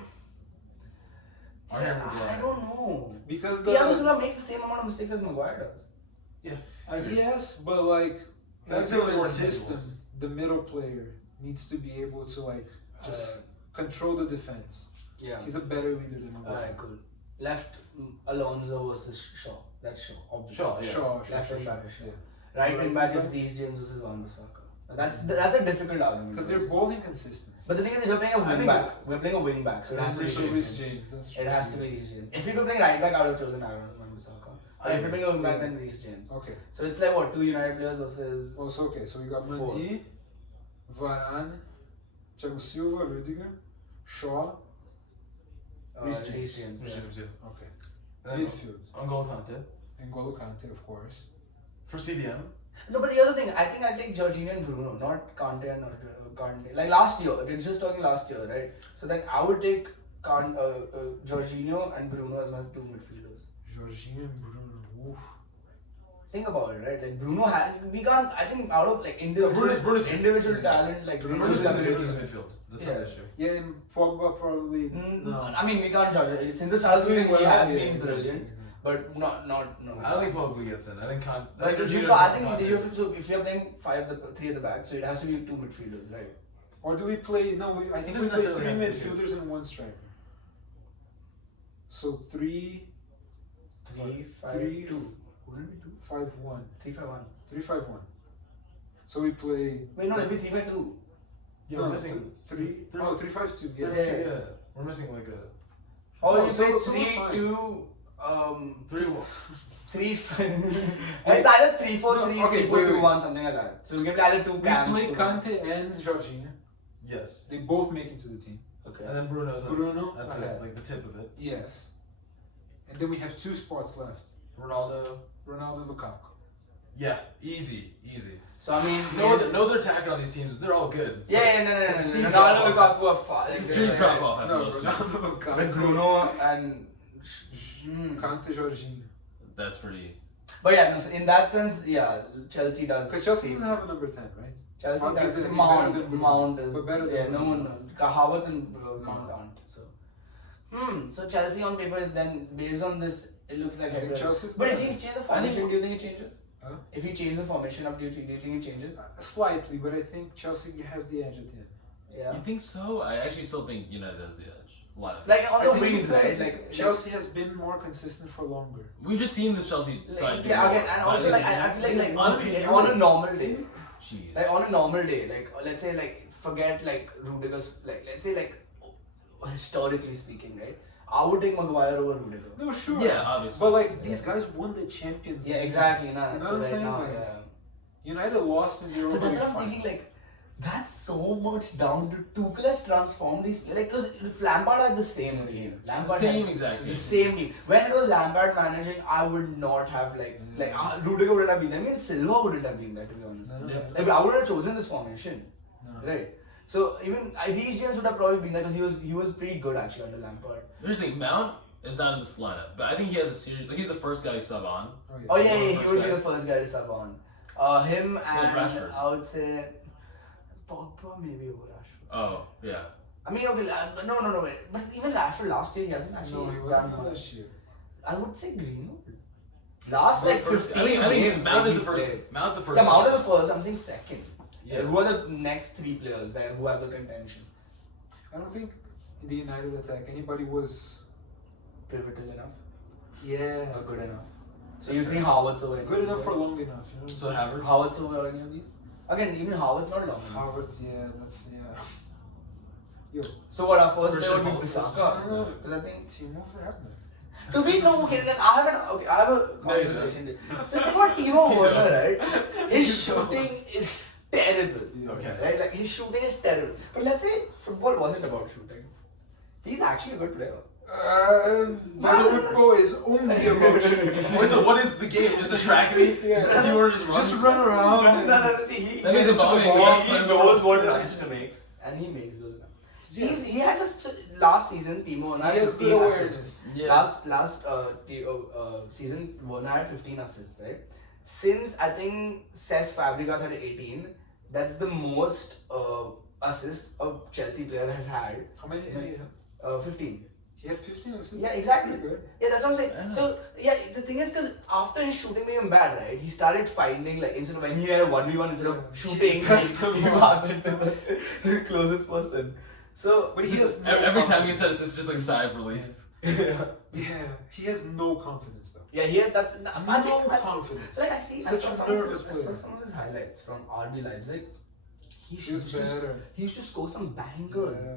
I Yeah, remember I don't know. Because Thiago the Silva makes the same amount of mistakes as Maguire does. I agree. yes, but like in Thiago the Silva current were system, individuals. the middle player needs to be able to like just control the defense. Yeah. He's a better leader than Maguire. Alright, cool. Left Alonso versus Shaw. That's Shaw, obviously. Shaw, yeah. Sure, Left wing back is Shaw. yeah. Right wing back is Reece James versus Wan-Bissaka. That's a difficult argument. Because they're both inconsistent. But the thing is, if we're playing a I wing think- back, we're playing a wing back, so it has to be Reece So Reece Reece James. James, that's true. It has to be Reece James. If we were playing right back, I would have chosen Aaron Wan-Bissaka. But if we're playing a wing back, then Reece James. Okay. So it's like what, 2 United players versus. Oh, so okay. So you got Four. Mendy, Varane, Thiago Silva, Rudiger, Shaw. Reece James. Reece James. Reece Yeah. James, yeah. Okay. And then Midfield. N'Golo Kante. N'Golo Kante, of course. For CDM. No, but the other thing, I think I take Jorginho and Bruno, not Kante and Kante. Like last year, we're just talking last year, right? So then I would take Jorginho and Bruno as my two midfielders. Jorginho and Bruno. Oof. Think about it, right? Like Bruno we can't. I think out of like Bruno's- individual talent, like Bruno's Bruno's in ability. midfield. That's not the issue. Yeah, and Pogba probably. I mean, we can't judge it. Since the start of the season, he has Yeah, been exactly. brilliant, but no. I don't think Pogba gets in. I think Like, Jorginho's so I not think there. you have to. So if you're playing three at the back, so it has to be two midfielders, right? Or do we play? No, I think we doesn't play necessarily three have to be midfielders and one striker. So 3, 3, 5, Three, 2. Wouldn't it be 2? 5-1. 3, 5, 1. 3-5-1. So we play. Wait, no, it'll be 3, 5, 2. Yeah, no, we're missing. 3. Oh, 3-5-2. Yes. Yeah. Yeah, we're missing like a Or Oh, you so- play so 3, fine. 2, 3. 3. It's either 3, 4, No, 3, okay, 3, 4, wait, 2, wait. 1, something like that. So we can play either two We cams. play two- Kante and Jorginho. Yes. They both make it to the team. Okay. And then Bruno's Bruno. at Okay. like the tip of it. Yes. And then we have 2 spots left. Ronaldo. Ronaldo, Lukaku. Yeah, easy. So I mean, No, they're attacking on these teams. They're all good. yeah, no. It's steep Ronaldo, drop-off. Lukaku are fast. It's a Like, steep they're- drop off after No, those two. Ronaldo, Lukaku. But Bruno and. Kante, Jorginho. That's pretty. But yeah, no, so in that sense, yeah, Chelsea does. Because Chelsea doesn't have a number 10, right? Chelsea How does. is it Mount, better than Bruno? Mount is. But better than yeah, no Bruno. one. Havertz and Mount aren't. So. So Chelsea on paper, then based on this, it looks like. I think heavier. Chelsea's But if better. you change the formation, do you think it changes? Huh? If you change the formation up, do you think it changes? Slightly, but I think Chelsea has the edge at the end. Yeah. You think so? I actually still think United has the edge. A lot of Like on I the think wings, right? because Like Chelsea has been more consistent for longer. We've just seen this Chelsea side. do yeah, more. again, and also like I feel like on on a normal day, Jeez. like on a normal day, like let's say like forget like Rudiger's like let's say like historically speaking, right? I would take Maguire over Rudiger. No, sure. Yeah, obviously. But like these guys won the Champions Yeah, League. exactly. Nah, You know so what I'm right saying? now, Like, yeah. United lost in the Europa But that's League what I'm final. thinking. That's so much down to Tuchel has transformed these like because Lampard had the same team. Lampard Same had exact the team. same team. When it was Lampard managing, I would not have Rudiger wouldn't have been there. I mean Silva wouldn't have been there to be honest. No. Like, I wouldn't have chosen this formation, No. right? So even Reece James would have probably been there because he was pretty good actually under Lampard. Here's the thing, Mount is not in this lineup, but I think he has a serious. Like he's the first guy you sub on. Oh yeah, One of the he first would be guys. the first guy to sub on. Him and Rashford. I would say Pogba maybe over Rashford. Oh yeah. I mean, okay, no, wait. But even Rashford last year, he hasn't actually. No, he done wasn't much. last year. I would say Greenwood. Last Well, like first- 15 I think games Mount that is the he's first. played. Mount's the first. Yeah, Mount is the first. I'm saying second. Yeah. Like, who are the next three players that who have the contention? I don't think in the United attack anybody was Pivotal enough yeah or good enough? So you think Howard's over? good enough for long enough. You know? So Havertz. Howard's over any of these? Again, even Howard's not long enough. Havertz, yeah, that's Yo, So what our first Christian player would be Pulisic. Bissaka? Because I think Timo Werner. to be no okay, then I have a conversation. The thing about Timo Werner, right? His shooting is terrible. Okay. Right? Like his shooting is terrible. But let's say football wasn't about shooting. He's actually a good player. Football is only about shooting. Wait, so what is the game? Just a track meet? Yeah. Do you want to just run? Just run around. No, see, he That means gets involving into the ball, the he best knows players. what runs to make, and he makes those runs. He had this last season, Timo Werner He had has good 15 awareness. assists. Yeah. Last season, Werner had 15 assists, right? Since I think Cesc Fabregas had 18, that's the most assists a Chelsea player has had. How many did he have? 15. He had 15 assists. Yeah, exactly. Pretty good. Yeah, that's what I'm saying. Yeah. So, yeah, the thing is, because after his shooting became bad, right, he started finding, like, instead of when he had a 1v1, instead of shooting, he passed it to the closest person. So, But he has no Every time he confidence. says it's just like sigh of relief. yeah. Yeah, he has no confidence though. Yeah, he has, that's, I think, confidence. like, I see, Such I a saw nervous I saw player. some of his highlights from RB Leipzig. He He was better. used to score some bangers. Yeah.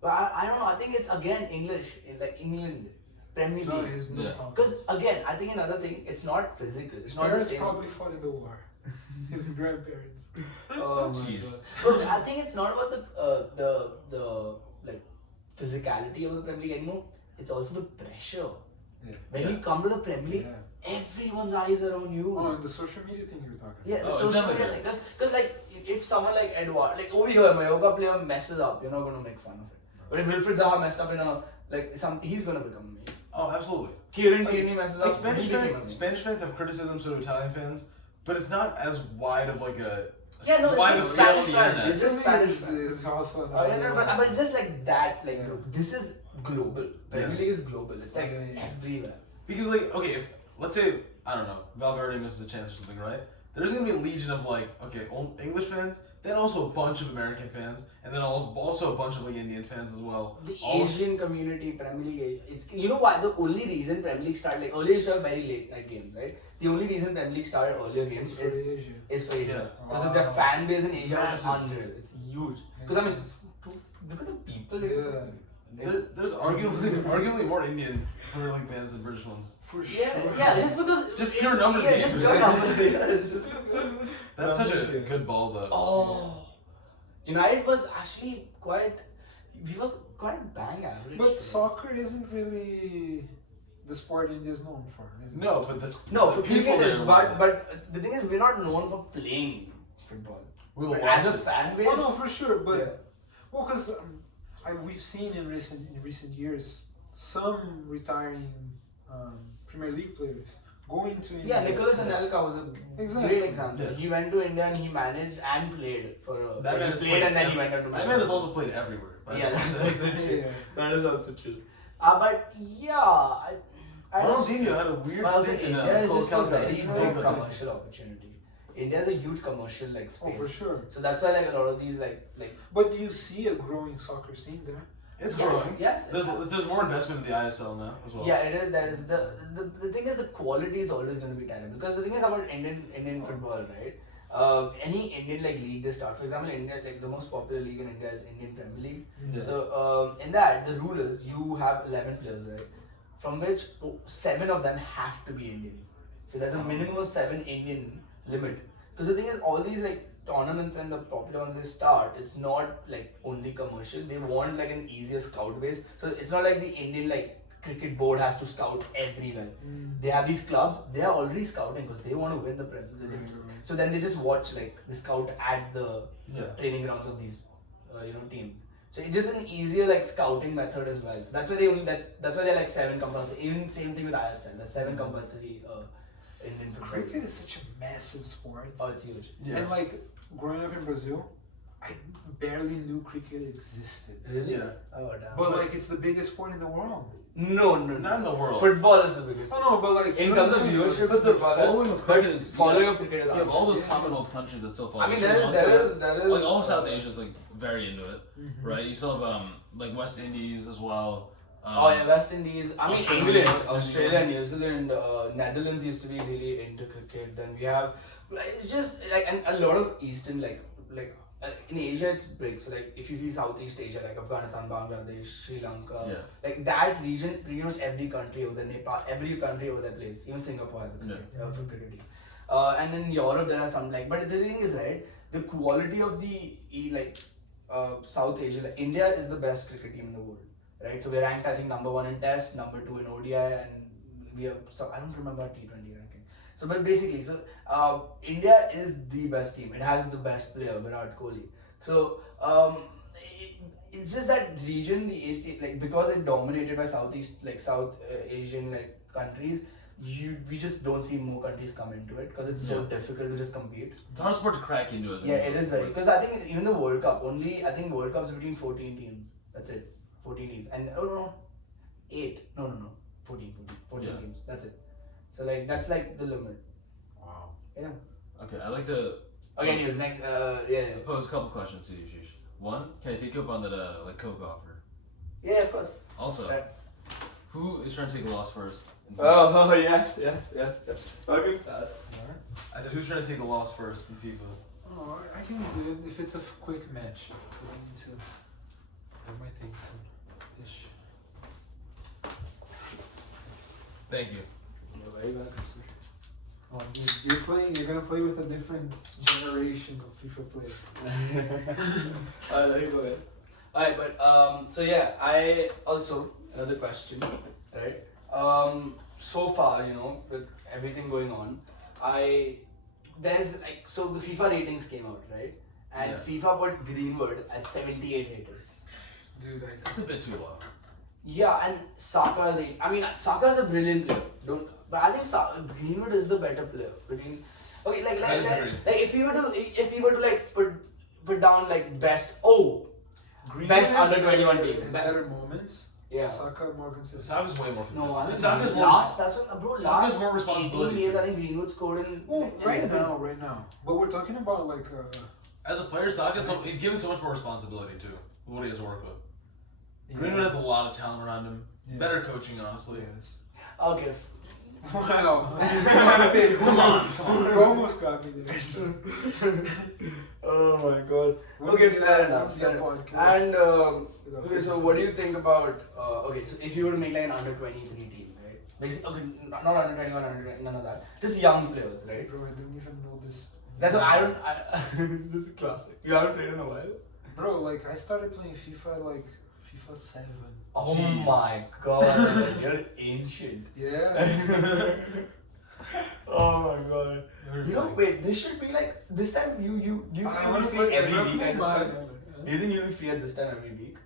But I don't know, I think it's again English, like England, Premier No, League. he has no Yeah. confidence. Because again, I think another thing, it's not physical. It's His not the parents same. probably fought in the war. His grandparents. Oh my Jeez. God. But I think it's not about the like physicality of the Premier League anymore. It's also the pressure. Yeah. When Yeah. you come to the Premier League, Yeah. everyone's eyes are on you. Oh, and the social media thing you were talking Yeah, about. the Oh, it's social media definitely thing. Because like if someone like Edward, like over here, Mallorca player messes up, you're not going to make fun of it. But if Wilfried Zaha messed up in a he's going to become a meme. Oh, absolutely. Kieran Tierney messes Like up. Spanish, he became a meme. Spanish fans have criticism, so do Italian fans, but it's not as wide of like a Yeah, no, wide it's just of scale on Spanish the fan. internet. It's just Spanish is, fan. is also Oh, yeah, no, but it's just like that. Like, Yeah. look, this is global. Premier Yeah. League is global. It's like Yeah. everywhere. Because like okay, if let's say I don't know Valverde misses a chance or something, right? There's gonna be a legion of like okay English fans, then also a bunch of American fans, and then also a bunch of like Indian fans as well. The All- Asian community, Premier League, it's you know why the only reason Premier League started like earlier used to have very late night games, right? The only reason Premier League started earlier games It's for Asia. is for Asia Yeah. because of their fan base in Asia is Massive. unreal. It's huge. Because I mean, Makes sense. look at the people. Yeah. There's arguably more Indian Premier League fans than British ones. For Yeah, sure. yeah, just because Just pure numbers Yeah, game. just pure numbers. Yeah, it's just- That's such a Numbers game. good ball though. Oh, United was actually quite. We were quite bang average. But today. soccer isn't really the sport India is known for, is it? No, but the No, the for cricket there is, love but it. but the thing is, we're not known for playing football. We'll But watch as a it. fan base, Oh no, for sure. But Yeah. well, because we've seen in recent years some retiring Premier League players going to India. yeah, Nicholas Anelka was a Exactly. great example. Yeah. He went to India and he managed and played for. That man he has played and then ev- he went on to. That manage. man has also played everywhere. Yeah, that's also true. Yeah. That is also true. But yeah, I just. Ronaldinho had a weird But also stint in India is just a Kolkata. very It's big not good. commercial opportunity. India is a huge commercial like Oh, space. for sure. So that's why like a lot of these like But do you see a growing soccer scene there? It's yes, growing. yes. There's more investment in the ISL now as well. Yeah, it is. That is the thing is the quality is always going to be terrible because the thing is about Indian football, right? Any Indian like league they start. For example, India like the most popular league in India is Indian Premier League. Yeah. So in that the rule is you have 11 players, right? From which 7 of them have to be Indians. So there's a minimum of 7 Indian limit. Because the thing is, all these like tournaments and the popular ones they start, it's not like only commercial. They want like an easier scout base. So it's not like the Indian like cricket board has to scout everywhere. They have these clubs, they are already scouting because they want to win the Premier League. So then they just watch like the scout at the training grounds of these teams. So it's just an easier like scouting method as well. So that's why that's why they're like 7 compulsory. Even same thing with ISL. There's 7 compulsory Indian football. Cricket is such a massive sport. Oh, it's huge. Yeah. And like growing up in Brazil, I barely knew cricket existed. Really? Yeah. Oh damn. But like it's the biggest sport in the world. No. Not in the world. Football is the biggest. Oh no, but like In terms of viewership, But the football following of cricket is following of cricket is You have all those yeah. Commonwealth countries that still follow. I mean, Sri there Lanka, is like all of South Asia is like very into it, right? You still have like West Indies as well. Oh yeah, West Indies. I mean, Australia, England, Australia, New Zealand, Netherlands used to be really into cricket. Then we have, it's just like and a lot of Eastern like in Asia it's big. So like if you see Southeast Asia like Afghanistan, Bangladesh, Sri Lanka, like that region, pretty much every country over there, Nepal, every country over there plays. Even Singapore has a cricket team. And in Europe there are some like, but the thing is right, the quality of the South Asia, like India is the best cricket team in the world. Right, so we're ranked I think number 1 in Test, number 2 in ODI, and we have some, I don't remember our T20 ranking. So, but basically, so India is the best team. It has the best player, Virat Kohli. So it's just that region, the East, like because it dominated by South Asian like countries. We just don't see more countries come into it because it's so difficult to just compete. It's hard sport to crack into, isn't it? Yeah, it is very because I think even the World Cup I think World Cup's between 14 teams. That's it. 14 teams and 8 no 14 teams, that's it. So like that's like the limit. Wow. Yeah. Okay, I'd like to Anyways, next pose a couple questions to you, Yashish. One, can I take you up on that like Coke offer? Yeah, of course. Also, who is trying to take a loss first? Oh yes. Fucking sad. I said, who's trying to take a loss first in FIFA? Oh, I can do it if it's a quick match. Because I need to have my things soon. Ish. Thank you. You're very welcome, sir. Oh, you're gonna play with a different generation of FIFA players. Alright, there you go, guys. Alright, but so yeah, I also another question, right? So far, with everything going on, there's like so the FIFA ratings came out, right? And FIFA put Greenwood as 78 rated. Dude, That's a bit too low. Yeah, and Saka is 8. I mean, Saka is a brilliant player. But I think Greenwood is the better player. If we were to like put down like best under 21 team. His better moments. Yeah. Saka more consistent. Saka's way more consistent. No, I think Saka's more last that's what bro. Saka's Last more responsibility. 18 years, I think Greenwood scored in. Right now. But we're talking about like. As a player, he's given so much more responsibility too. What he has to work with. Greenwood has a lot of talent around him. Yes. Better coaching, honestly. Yes. Okay. Wow. Come on. You almost got me there. Oh my god. Okay, fair enough. And so what do you think about? Okay, so if you were to make like an under 23 team, right? Basically, okay, not under 21, under 20, none of that. Just young players, right? Bro, I don't even know this. That's why this is classic. You haven't played in a while. Bro, like I started playing FIFA like FIFA 7. Oh Jeez. my god, you're ancient. Yeah. Oh my god. Wait, this should be like this time. Do you think you'll be free every week at this time? Do you think you'll be free at this time every week?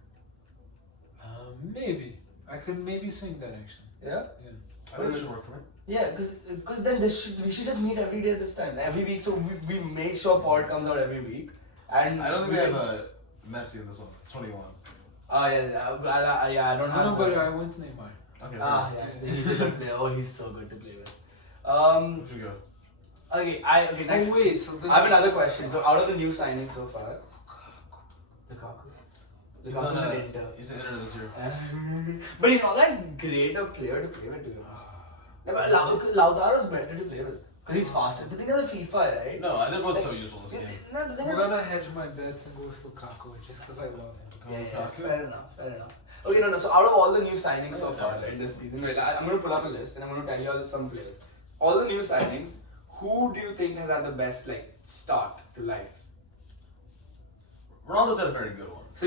Maybe. I could maybe swing that actually. Yeah. I think it should work for me. Yeah, because then we should just meet every day this time, every week. So we make sure pod comes out every week. And I don't think we have a Messi in this one. It's 21. I don't have. No, but I went to Neymar. Okay. Yes, he's a good player. Oh, he's so good to play with. Where should we go? Okay, next. Oh wait, so I have another question. So out of the new signings so far, Lukaku. Lukaku's an Inter. He's an Inter this year. But he's not that great a player to play with, to be honest. No, but Lautaro's better to play with. Because he's faster. The thing is with FIFA, right? No, they're both so useful in this game. No, the thing I'm is... gonna hedge my bets and go with Lukaku just because I love him. Yeah, fair enough. Okay, no. So out of all the new signings so far, right, this season, wait, I'm going to pull up a list and I'm going to tell you all some players. All the new signings, who do you think has had the best like start to life? Ronaldo's had a very good one. So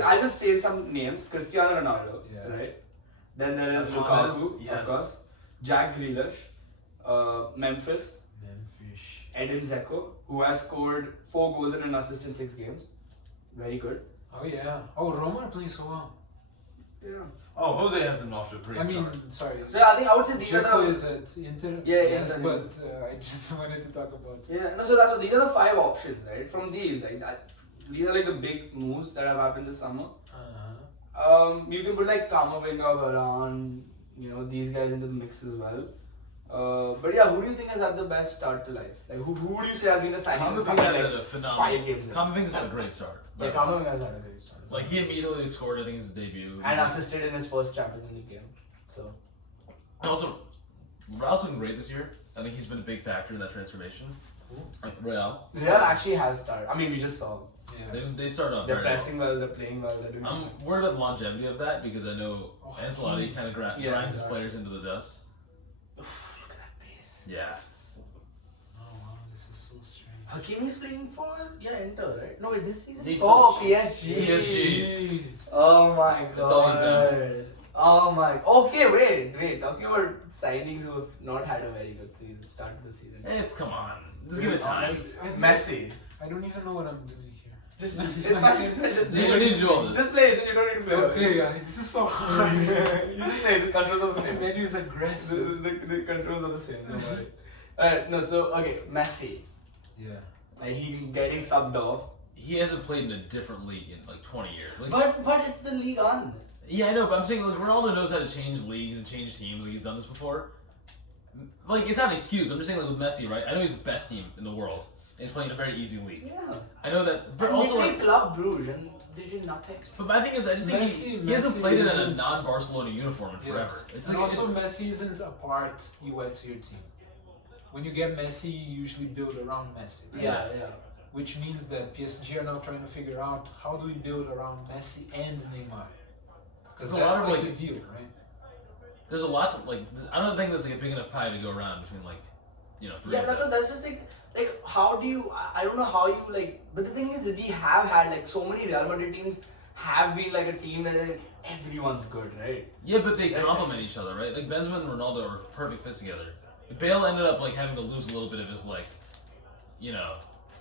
I'll just say some names: Cristiano Ronaldo, Yeah. right? Then there is James, Lukaku, yes. of course. Jack Grealish, Memphis, Edin Dzeko, who has scored 4 goals and an assist in 6 games. Very good. Oh yeah. Oh, Roma are playing so well. Yeah. Oh, Jose has them off to a great I mean, start. sorry. So I think I would say these are Dzeko the is at Inter. Yeah, yes, Inter. but I just wanted to talk about. yeah. No, so that's what these are the 5 options, right? From these, like that, these are like the big moves that have happened this summer. You can put like Kamavinga, Varane, these guys into the mix as well. But yeah, who do you think has had the best start to life? Like who do you say has been the signing of the summer? Kamavinga's had a Like phenomenal. 5 games in? Kamavinga's had a great start. Yeah, Kamavinga has had a great start. Like he immediately scored, I think, his debut. And assisted in his first Champions League game. So Also, Real's looking great this year. I think he's been a big factor in that transformation. Like Real, Real actually has started. I mean, we just saw. Yeah. they started off They're very pressing well, they're playing well, they're doing I'm worried about the longevity of that because I know Oh, Ancelotti jeez. kind of Yeah, grinds his sorry. players into the dust. Oof, look at that pace. Yeah. Oh wow, this is so strange. Hakimi's playing for Inter, right? No, wait, this season? This Oh, season. PSG. PSG. Oh my god. It's always them. Oh my. Okay, wait. Talking about signings who have not had a very good season, start of the season. It's come on. Just give it time. Messi. I don't even know what I'm doing here. Just it's fine. Just You don't need to do all this. Just play. You don't need to play. Okay, yeah, this is so hard. you just play. The controls are the This same. menu is aggressive. The controls are the same. Don't worry. Alright, no. So okay, Messi. Yeah. Like he getting subbed off. He hasn't played in a different league in like 20 years. Like, But it's the League On. yeah, I know, but I'm saying like Ronaldo knows how to change leagues and change teams. Like he's done this before. Like it's not an excuse. I'm just saying like with Messi, right? I know he's the best team in the world. And he's playing in a very easy league. Yeah. I know that, but And also they like, played Club Bruges and they did nothing. but my thing is, I just think he hasn't Messi played in a isn't- non-Barcelona uniform in forever. Yes. It's And like also Messi isn't a part you add to your team. When you get Messi, you usually build around Messi. Right? Yeah. Which means that PSG are now trying to figure out how do we build around Messi and Neymar. Because There's a that's lot of, like like- the deal, right? there's a lot to like. I don't think there's like a big enough pie to go around between like, three. Yeah, of that's them. what. That's just like how do you? I don't know how you like. But the thing is that we have had like so many Real Madrid teams have been like a team that like, everyone's good, right? Yeah, but they complement each other, right? Like Benzema and Ronaldo are perfect fits together. Bale ended up like having to lose a little bit of his like,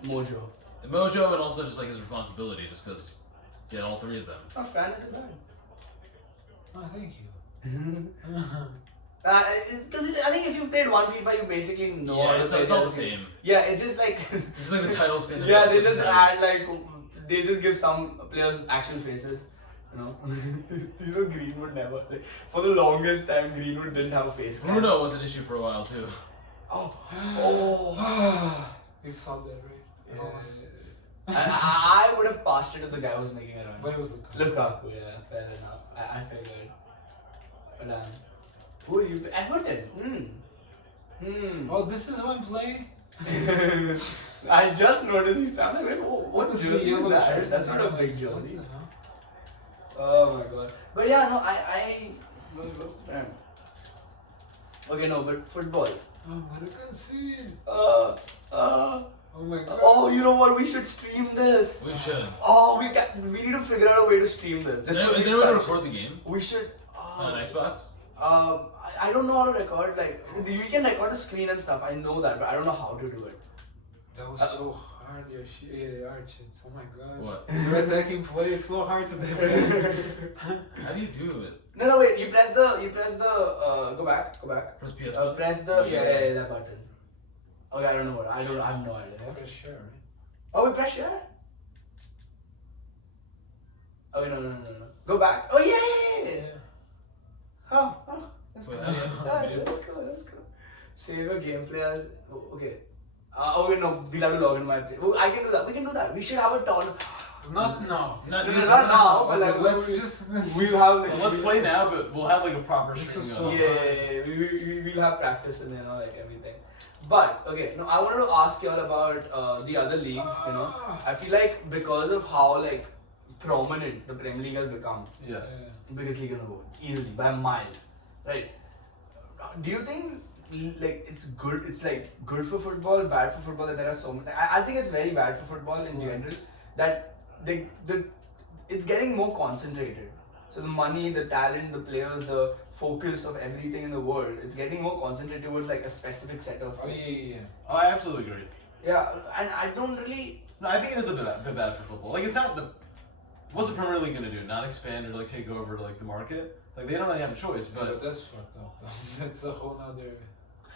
Mojo. mojo and also just like his responsibility, just because he had all 3 of them. Our fan isn't bad. Oh, thank you. Because I think if you've played one FIFA, you basically know. how Yeah, to it's play all the other game. same. Yeah, it's just like. It's like the title spin. Yeah, they just add like they just give some players actual faces. Greenwood never. Like, for the longest time, Greenwood didn't have a face. cam. Bruno was an issue for a while too. Oh. You saw that, right? It almost- I would have passed it to the guy who was making a run. But it was the Lukaku, yeah, fair enough. I figured. But who is you? Everton. Oh, this is who I'm playing? I just noticed he's I'm like, wait, what was jersey is that? jersey? That's not a I'm big like, what jersey. the hell? Oh my god. But yeah, no, I okay, no, but football. I'm gonna concede. Oh my god. Oh, you know what? We should stream this. We should. Oh, we need to figure out a way to stream this. This would Is be there a way to such- record the game We should. on Xbox? I don't know how to record. Like, you can record the screen and stuff. I know that, but I don't know how to do it. That was so hard, Archit. Oh my god. What? Your attacking play is so hard to defend. How do you do it? No, wait. You press the. Go back. Press PS. Press the. Yeah, that button. Okay, I don't know what. I have no idea. Press share, right? Oh, we press share. Oh no. Go back. Oh yeah. Oh. Let's go. Wait, how do you have the video? Let's go. Save your gameplay as. Okay. Okay, no. We'll have to log in my play. Oh, I can do that. We can do that. We should have a tournament. Not now. Not Not now, but like Let's just. we'll have like. Let's play now, but we'll have like a proper This stream is going. so- Yeah. We'll have practice and like everything. But okay, no, I wanted to ask you all about the other leagues. I feel like because of how like prominent the Premier League has become, Yeah. biggest league in the world, easily by a mile, right? Do you think like it's good. It's like good for football, bad for football. That there are so many. I think it's very bad for football in general. That it's getting more concentrated. So the money, the talent, the players, the focus of everything in the world, it's getting more concentrated towards like a specific set of. Oh yeah. Oh, I absolutely agree. Yeah, and I don't really. No, I think it is a bit bad for football. Like, it's not the. What's the Premier League gonna do? Not expand or like take over like the market? Like, they don't really have a choice. But That's fucked up. Though. That's a whole nother.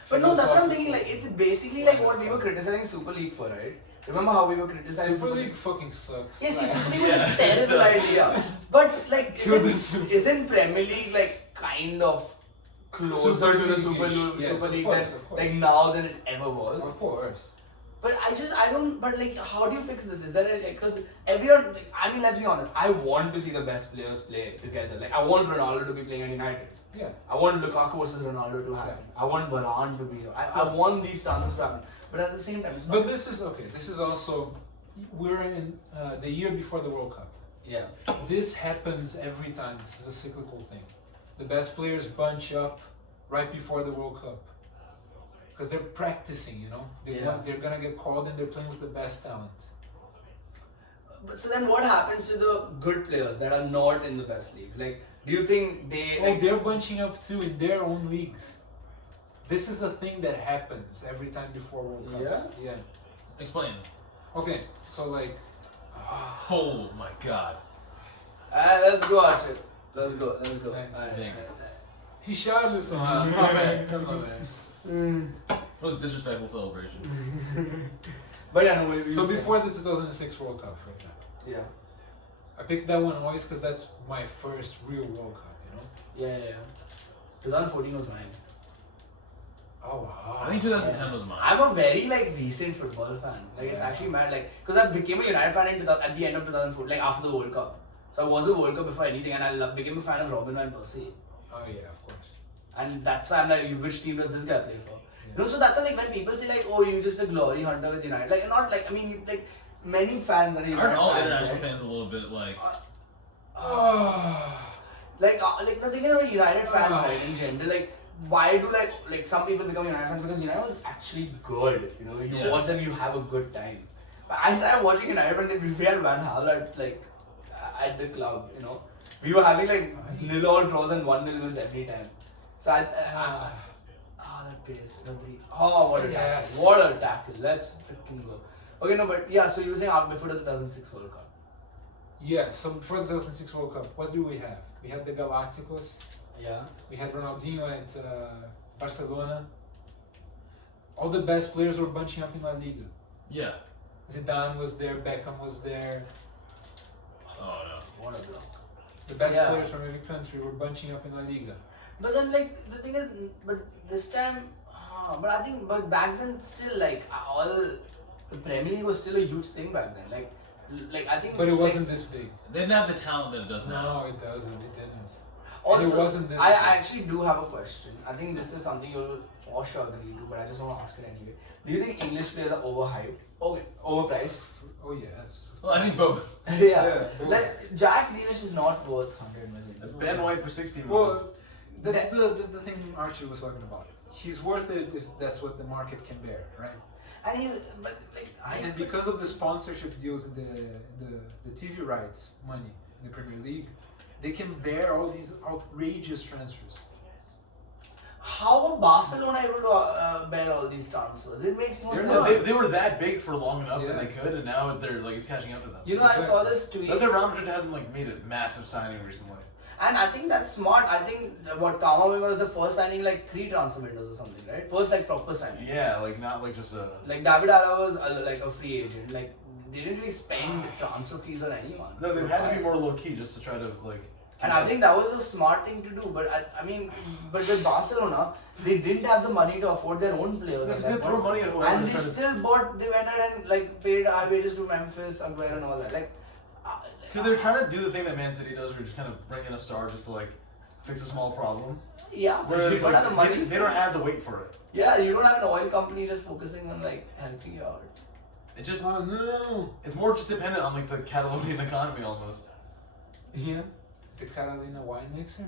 But no, that's what I'm thinking. Like, it's basically like what we were criticizing Super League for, right? Remember how we were criticizing Super League fucking sucks. Yes, Like, Super League was a terrible idea. But like, You're the isn't Premier League like kind of closer Super to the League-ish. Super Yes, League of course, than of course. like now than it ever was? Of course. But I don't. But like, how do you fix this? Is that because everyone? Like, I mean, let's be honest. I want to see the best players play together. Like, I want Ronaldo to be playing at United. Yeah. I want Lukaku versus Ronaldo to happen. I want Varane to be here. I want these transfers to happen. But at the same time, it's not. But this is okay. This is also we're in the year before the World Cup. Yeah. This happens every time. This is a cyclical thing. The best players bunch up right before the World Cup because they're practicing. You know, they're gonna get called and they're playing with the best talent. But so then, what happens to the good players that are not in the best leagues? Like, do you think they? Oh, they're bunching up too in their own leagues. This is a thing that happens every time before World Cups. Yeah. Explain. Okay, so like. Oh my god. Let's go, Archit. Let's go. Nice. Thanks. He shot this one. My man, come on, man. It was a disrespectful celebration. But yeah, no. We So before the 2006 World Cup, for example, Yeah. I picked that one always because that's my first real World Cup. You know. Yeah. 2014 was mine. Oh wow. I think 2010 was mine. I'm a very like recent football fan. Like it's Yeah. actually mad. Like because I became a United fan at the end of 2004, like after the World Cup. So I was a World Cup before anything, and I became a fan of Robin van Persie. Oh yeah, of course. And that's why I'm like, which team does this guy play for? Yeah. No, so that's why, like when people say like, oh, you're just a glory hunter with United. Like not like I mean like many fans are United Aren't all fans. international right? fans a little bit like? Like the thing is about United fans, right? In general, like why do like some people become United fans because United was actually good. You know, you Yeah. watch them, you have a good time. But I started watching United when we had Van Gaal at the club. You know, we were having like 0-all draws and 1-0 wins every time. So that pace, the three. Oh, what a Yes. tackle! What a tackle! Let's freaking go. Okay, no, but yeah. So you were saying out before the 2006 World Cup. Yeah. So before the 2006 World Cup, what do we have? We had the Galacticos. Yeah. We had Ronaldinho at Barcelona. All the best players were bunching up in La Liga. Yeah. Zidane was there, Beckham was there. Oh no. What a block. The best Yeah. players from every country were bunching up in La Liga. But then, like, the thing is, but this time, but I think, but back then, still, like, the Premier League was still a huge thing back then. Like I think. But it like, wasn't this big. They didn't have the talent that it does now. No, it doesn't. It didn't. Also, And it wasn't this I big. actually do have a question. I think this is something you'll for sure agree to, but I just want to ask it anyway. Do you think English players are overhyped? Okay, overpriced? Oh yes. Well, I think both. Yeah. both. Like, Jack Grealish is not worth 100 million. Ben White for 16 million. Well, that's the thing Archie was talking about. He's worth it if that's what the market can bear, right? And he's, but like, And because of the sponsorship deals and the TV rights money in the Premier League, they can bear all these outrageous transfers. how are Barcelona able to bear all these transfers? It makes no They're sense. not- they were that big for long enough Yeah. that they could, and now they're like it's catching up to them. You know, I saw this tweet. That's why Real Madrid hasn't like made a massive signing recently. And I think that's smart. I think what Kamavinga was the first signing like 3 transfer windows or something, right? First like proper signing. Yeah, like not like just a. Like David Alaba was like a free agent. Like they didn't really spend transfer fees on anyone. No, they've had to be more low key just to try to like. And I think that was a smart thing to do. But I mean, but with Barcelona, they didn't have the money to afford their own players. at Because that they throw point. money at whoever. And they try to- still bought. They went ahead and like paid high wages to Memphis, Aguero, and all that. Like. Because they're trying to do the thing that Man City does, where you just kind of bring in a star just to like fix a small problem. Yeah, but Whereas you don't have the like, money. they don't have to wait for it. Yeah, you don't have an oil company just focusing on like helping you out. It just Oh no! it's more just dependent on like the Catalonian economy almost. Yeah. The Carolina wine mixer.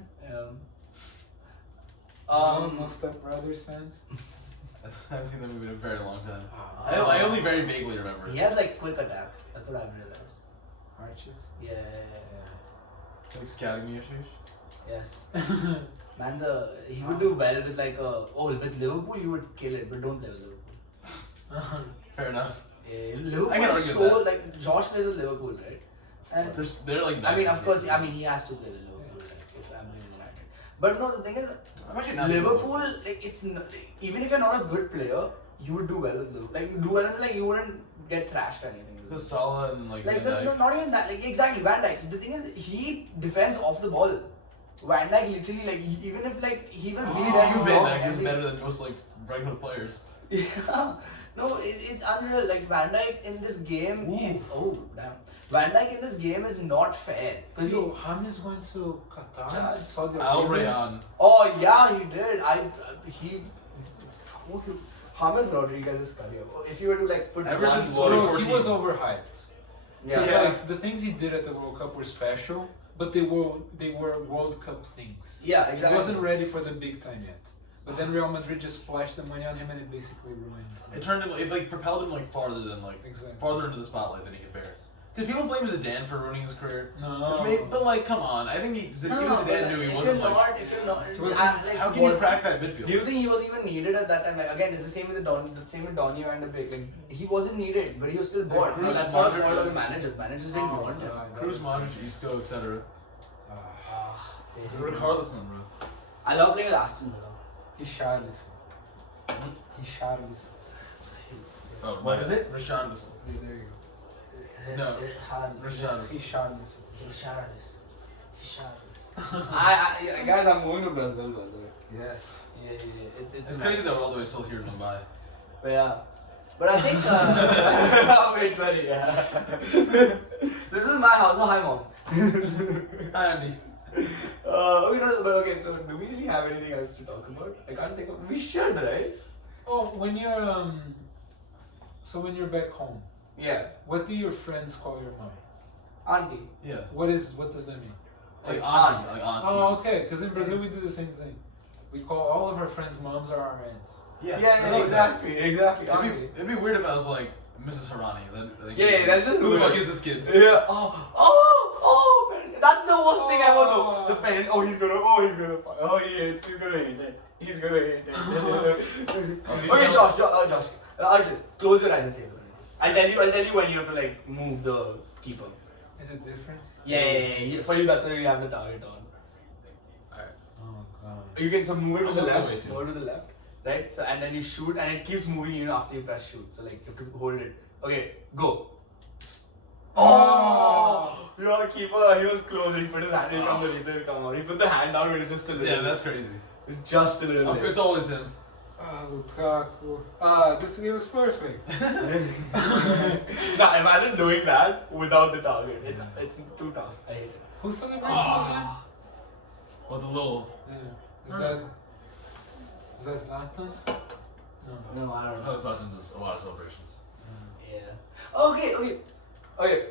No Step Brothers fans. I haven't seen that movie in a very long time. Ah. I only very vaguely remember. He has like quick attacks. That's what I've realized. Archit. Yeah. Are you scouting me, Yashish? Yes. Man's he would do well with like with Liverpool he would kill it, but don't play with Liverpool. Fair enough. Yeah, Liverpool I can is argue so that. like Josh plays with Liverpool, right? And They're like. I mean, nice of course, teams. I mean he has to play with Liverpool if I'm playing United. But no, the thing is, I'm actually not Liverpool like it's even if you're not a good player, you would do well with Liverpool. Like do well, like you wouldn't get thrashed or anything. So Salah and like. Like Van Dijk. no, not even that. Like exactly, Van Dijk. The thing is, he defends off the ball. Van Dijk literally like even if like he will be there to Van block Dijk is every- better than most like regular players. Yeah. No, it's unreal. Like Van Dijk in this game, it's damn. Van Dijk in this game is not fair because Yo, James went to Qatar. Saudi Al Arabia. Rayyan. Oh yeah, he did. James Rodriguez's career. If you were to like put Ever one since word- Bro, he 14. was overhyped. yeah. Because, like, the things he did at the World Cup were special, but they were World Cup things. Yeah, exactly. He wasn't ready for the big time yet. But then Real Madrid just splashed the money on him and it basically ruined It turned him. It like propelled him like farther than like Exactly. farther into the spotlight than he could bear. Because people blame Zidane for ruining his career. No. But like, come on, I think Zidane knew he wasn't like. If you're not, He wasn't- like, How can you crack that midfield? Do you think he was even needed at that time? Like again, it's the same with the same with Donny and the break. Like he wasn't needed, but he was still bought. Cruz, That's not the Modric- fault of the manager. The managers didn't Oh, want him. God. Cruz, Modric, Isco, etc. They- Richarlison, bro. I love playing with Aston Villa. Richarlison. Richarlison. Oh, What is it? Richarlison. Yeah, there you No. go. Richarlison. Richarlison. Guys, I'm going to Brazil by the way. Yes. Yeah. It's crazy that Ronaldo is still here in Mumbai. But yeah. But I think wait, sorry, yeah. This is my house. Oh, hi mom. Hi, Andy. But okay, so do we really have anything else to talk about? I can't think of. We should, right? Oh, when you're when you're back home, Yeah. what do your friends call your mom? Auntie. Yeah. What does that mean? Like aunt. auntie. Like auntie. Oh, okay. Because in Brazil we do the same thing. We call all of our friends' moms are our aunts. Yeah, exactly. Auntie. It'd be weird if I was like Mrs. Harani. Then, like, Yeah, that's just who the weird. fuck is this kid? Yeah. That's the worst thing ever though. The parent. He's gonna hate it. He's gonna hate it. Okay, Josh. Archit, close your eyes and say it. I'll tell you when you have to like move the keeper. Is it different? Yeah. For you, that's why you have the target on. Oh god. You can move it to I'll the go left. that way too. Move it to the left. Right. So and then you shoot, and it keeps moving even after you press shoot. So like you have to hold it. Okay, go. Oh! Your keeper, he was close. He put his hand. He'll come out. He put the hand down, but it's just a little. Yeah, that's crazy. just a little. It's always him. Lukaku. This game was perfect. Nah, imagine doing that without the target. It's too tough. I hate it. Whose celebration was that? Or the little. Yeah. Is that Zlatan? No. No, I don't I know. was thought there's a lot of celebrations. Yeah. Okay.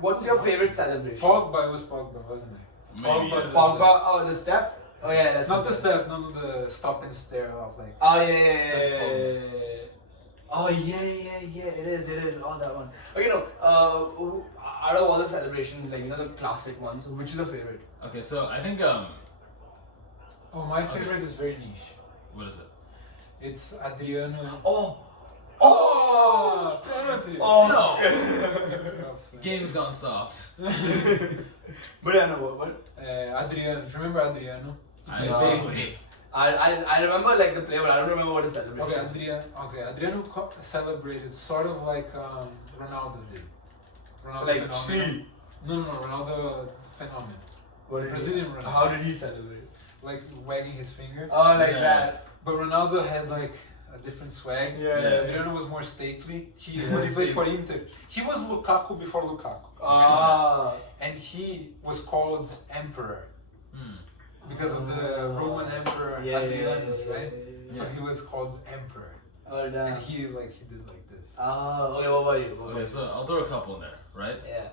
What's your favorite celebration? Pogba, it was Pogba, wasn't it? Maybe. Pogba. Oh, the step. Oh yeah, that's Not the step, not the stop and stare off like. Oh yeah. That's Pogba. Oh yeah. It is. Oh, that one. Okay, no. Out of all the celebrations, like the classic ones, which is your favorite? Okay, so I think Oh, my favorite is very niche. what is it? It's Adriano. Oh, penalty. no. Game's gone soft. But yeah, no. What? Adriano. Do you remember Adriano? I No. vaguely. I remember like the play, but I don't remember what the celebration. Okay, Adriano celebrated sort of like Ronaldo did. Ronaldo So like, phenomenon. No, Ronaldo phenomenon. What did Brazilian he, Ronaldo. How did he celebrate? Like wagging his finger. Oh, like Yeah. that. But Ronaldo had like a different swag. Yeah. Adriano was more stately. When he played for Inter, he was Lukaku before Lukaku. Ah. And he was called Emperor because of the Roman Emperor Adrianus, right? So he was called Emperor. Oh damn. And he did like this. Ah. Okay, what about you? Okay, so I'll throw a couple in there, right? Yeah.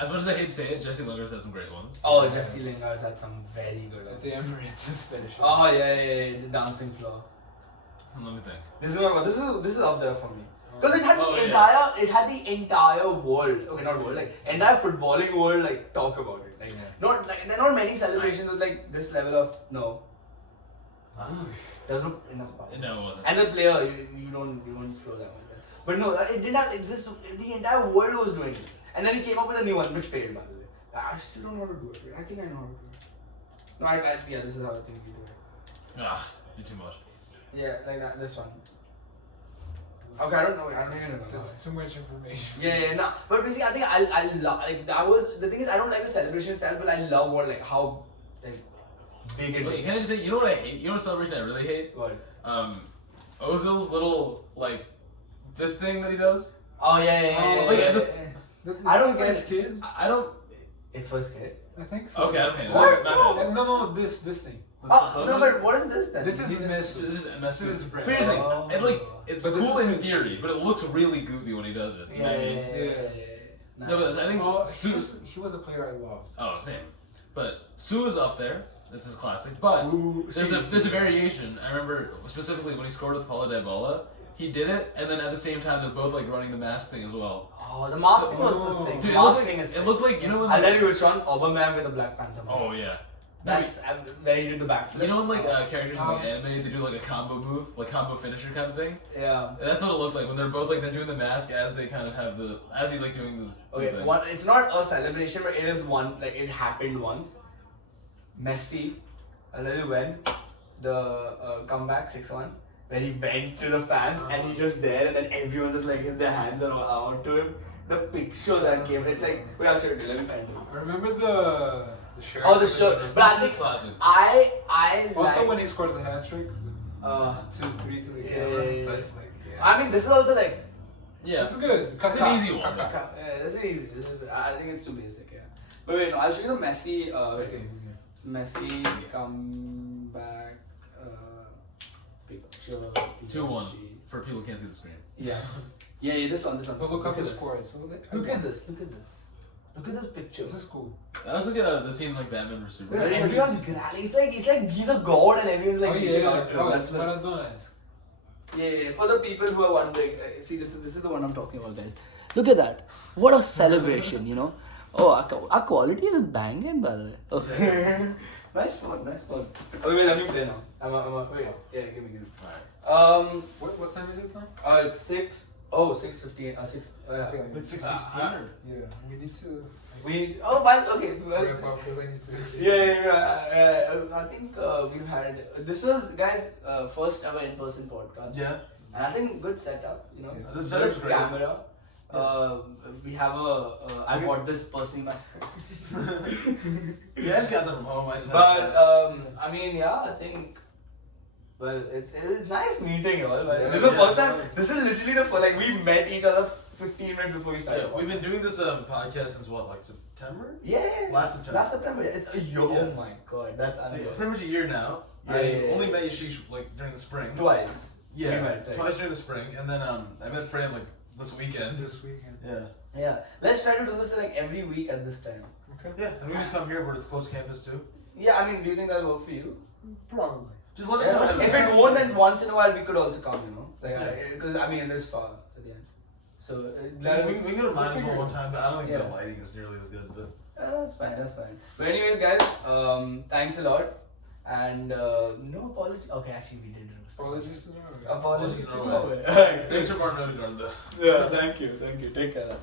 As much as I hate to say it, Jesse Lingard's had some great ones. Oh, Jesse Lingard's had some very good At ones. the Emirates, especially. Oh yeah, the dancing floor. Let me think. This is up there for me. Because it had Oh, the yeah. entire world. Okay, not world, like entire footballing world, like talk about it. Like not like there are not many celebrations with like this level of no. There was not enough power. No, it wasn't. And the player, you don't scroll that one. But no, it didn't have this. The entire world was doing this, and then he came up with a new one which failed, by the way. I still don't know how to do it. I think I know how to do it. No, yeah, this is how I think we do it. Did too much. Yeah, like that. This one. Okay, I don't know. I don't even know. That's too much information. Yeah, no. But basically, I think I love like that was the thing is I don't like the celebration itself, but I love what like how like big it was. Wait, can I just say, you know what I hate? You know what celebration I really hate? What? Ozil's little like this thing that he does. Oh yeah. Like, as I don't get get his kid. I don't. It's for his kid. I think so. Okay, I don't hate it. What? No, this thing. No, but what is this then? This is Messi. This is This is brand. But here's the thing, Oh. it's But this cool is in Messi. theory, but it looks really goofy when he does it. You know what I mean? Nah. No, but I think Oh, Su's. he was a player I loved. Oh, same. But Sue is up there. This is classic. But Ooh, there's a variation. I remember specifically when he scored with Paulo Dybala, he did it, and then at the same time they're both like running the mask thing as well. Oh, the mask thing was the sick. Dude, The mask thing is sick. it looked like, you know, I'll tell you which one. Aubameyang with the Black Panther mask. Oh yeah. That's where he did the backflip. You know when like characters in like anime they do like a combo move, like combo finisher kind of thing. Yeah. That's what it looked like when they're both like they're doing the mask as they kind of have as he's like doing this. Okay, thing. one. It's not a celebration, but it is one. Like it happened once. Messi, I'll tell you when, the comeback 6-1, where he went to the fans and he's just there, and then everyone just like his their hands are out to him. The picture that came, it's like wait, I'll show it to you. Let me find it. I remember the shirt. Oh, the shirt. But I think classic. I Also, like, when he scores a hat trick, 2-3 to the camera. yeah. That's like, yeah. I mean, this is also like. Yeah. This is good. It's an easy one. This is easy. I think it's too basic. Yeah. But wait, no, I'll show you the Messi. Okay. Messi comeback picture. 2-1 for people who can't see the screen. Yes. Yeah, this one. But look up at the this. score. So Look at this. Look at this picture. This is cool. That was like the scene like Batman vs Wait, Superman. everyone's it's like he's a god and everyone's like reaching out to him. Oh, That's that's what. Maradona's. Yeah. For the people who are wondering, see, this is the one I'm talking about, guys. Look at that! What a celebration, you know. Oh, our quality is banging, by the way. Oh. Nice one. Okay, wait, let me play now. Wait, yeah, give me. Alright. What time is it now? It's 6. Oh, 6:15. 6. Yeah. Okay. It's 6:16 Yeah, we need to Okay. wrap up because I need to. Yeah. I think we've had. This was, guys, first ever in-person podcast. Yeah. And I think good setup. You know, Yeah. The setup's great. camera. We have I bought this personally myself. Yeah, I just got them from home. I just But had I mean, yeah, I think. Well, it's nice meeting you all. Yeah, This is the first yeah. time. This is literally the first. Like we met each other 15 minutes before we started. We've been doing this podcast since what, like September? Yeah. Last September. Last September. Yeah. Yeah. Oh my god, that's unreal. Pretty much a year now. Yeah, I yeah. only met Yashish like during the spring. Twice. Yeah, We met, right? twice during the spring, and then I met Fran like this weekend. This weekend. Yeah. Yeah. Let's try to do this like every week at this time. Okay. Yeah, and we just come here where it's close to campus too. Yeah, I mean, do you think that'll work for you? Probably. Just let us know. If it won't, then once in a while we could also come, you know? Like, because I mean, it is far at the end. So, we can go to mine as well one time, but I don't think Yeah. the lighting is nearly as good. But that's fine. But anyways, guys, thanks a lot. And no apology. Okay, actually, we did roast. Apologies to them. Apologies. Apologies to Alright. Thanks for Martin Odegaard though. Yeah, thank you. Take care.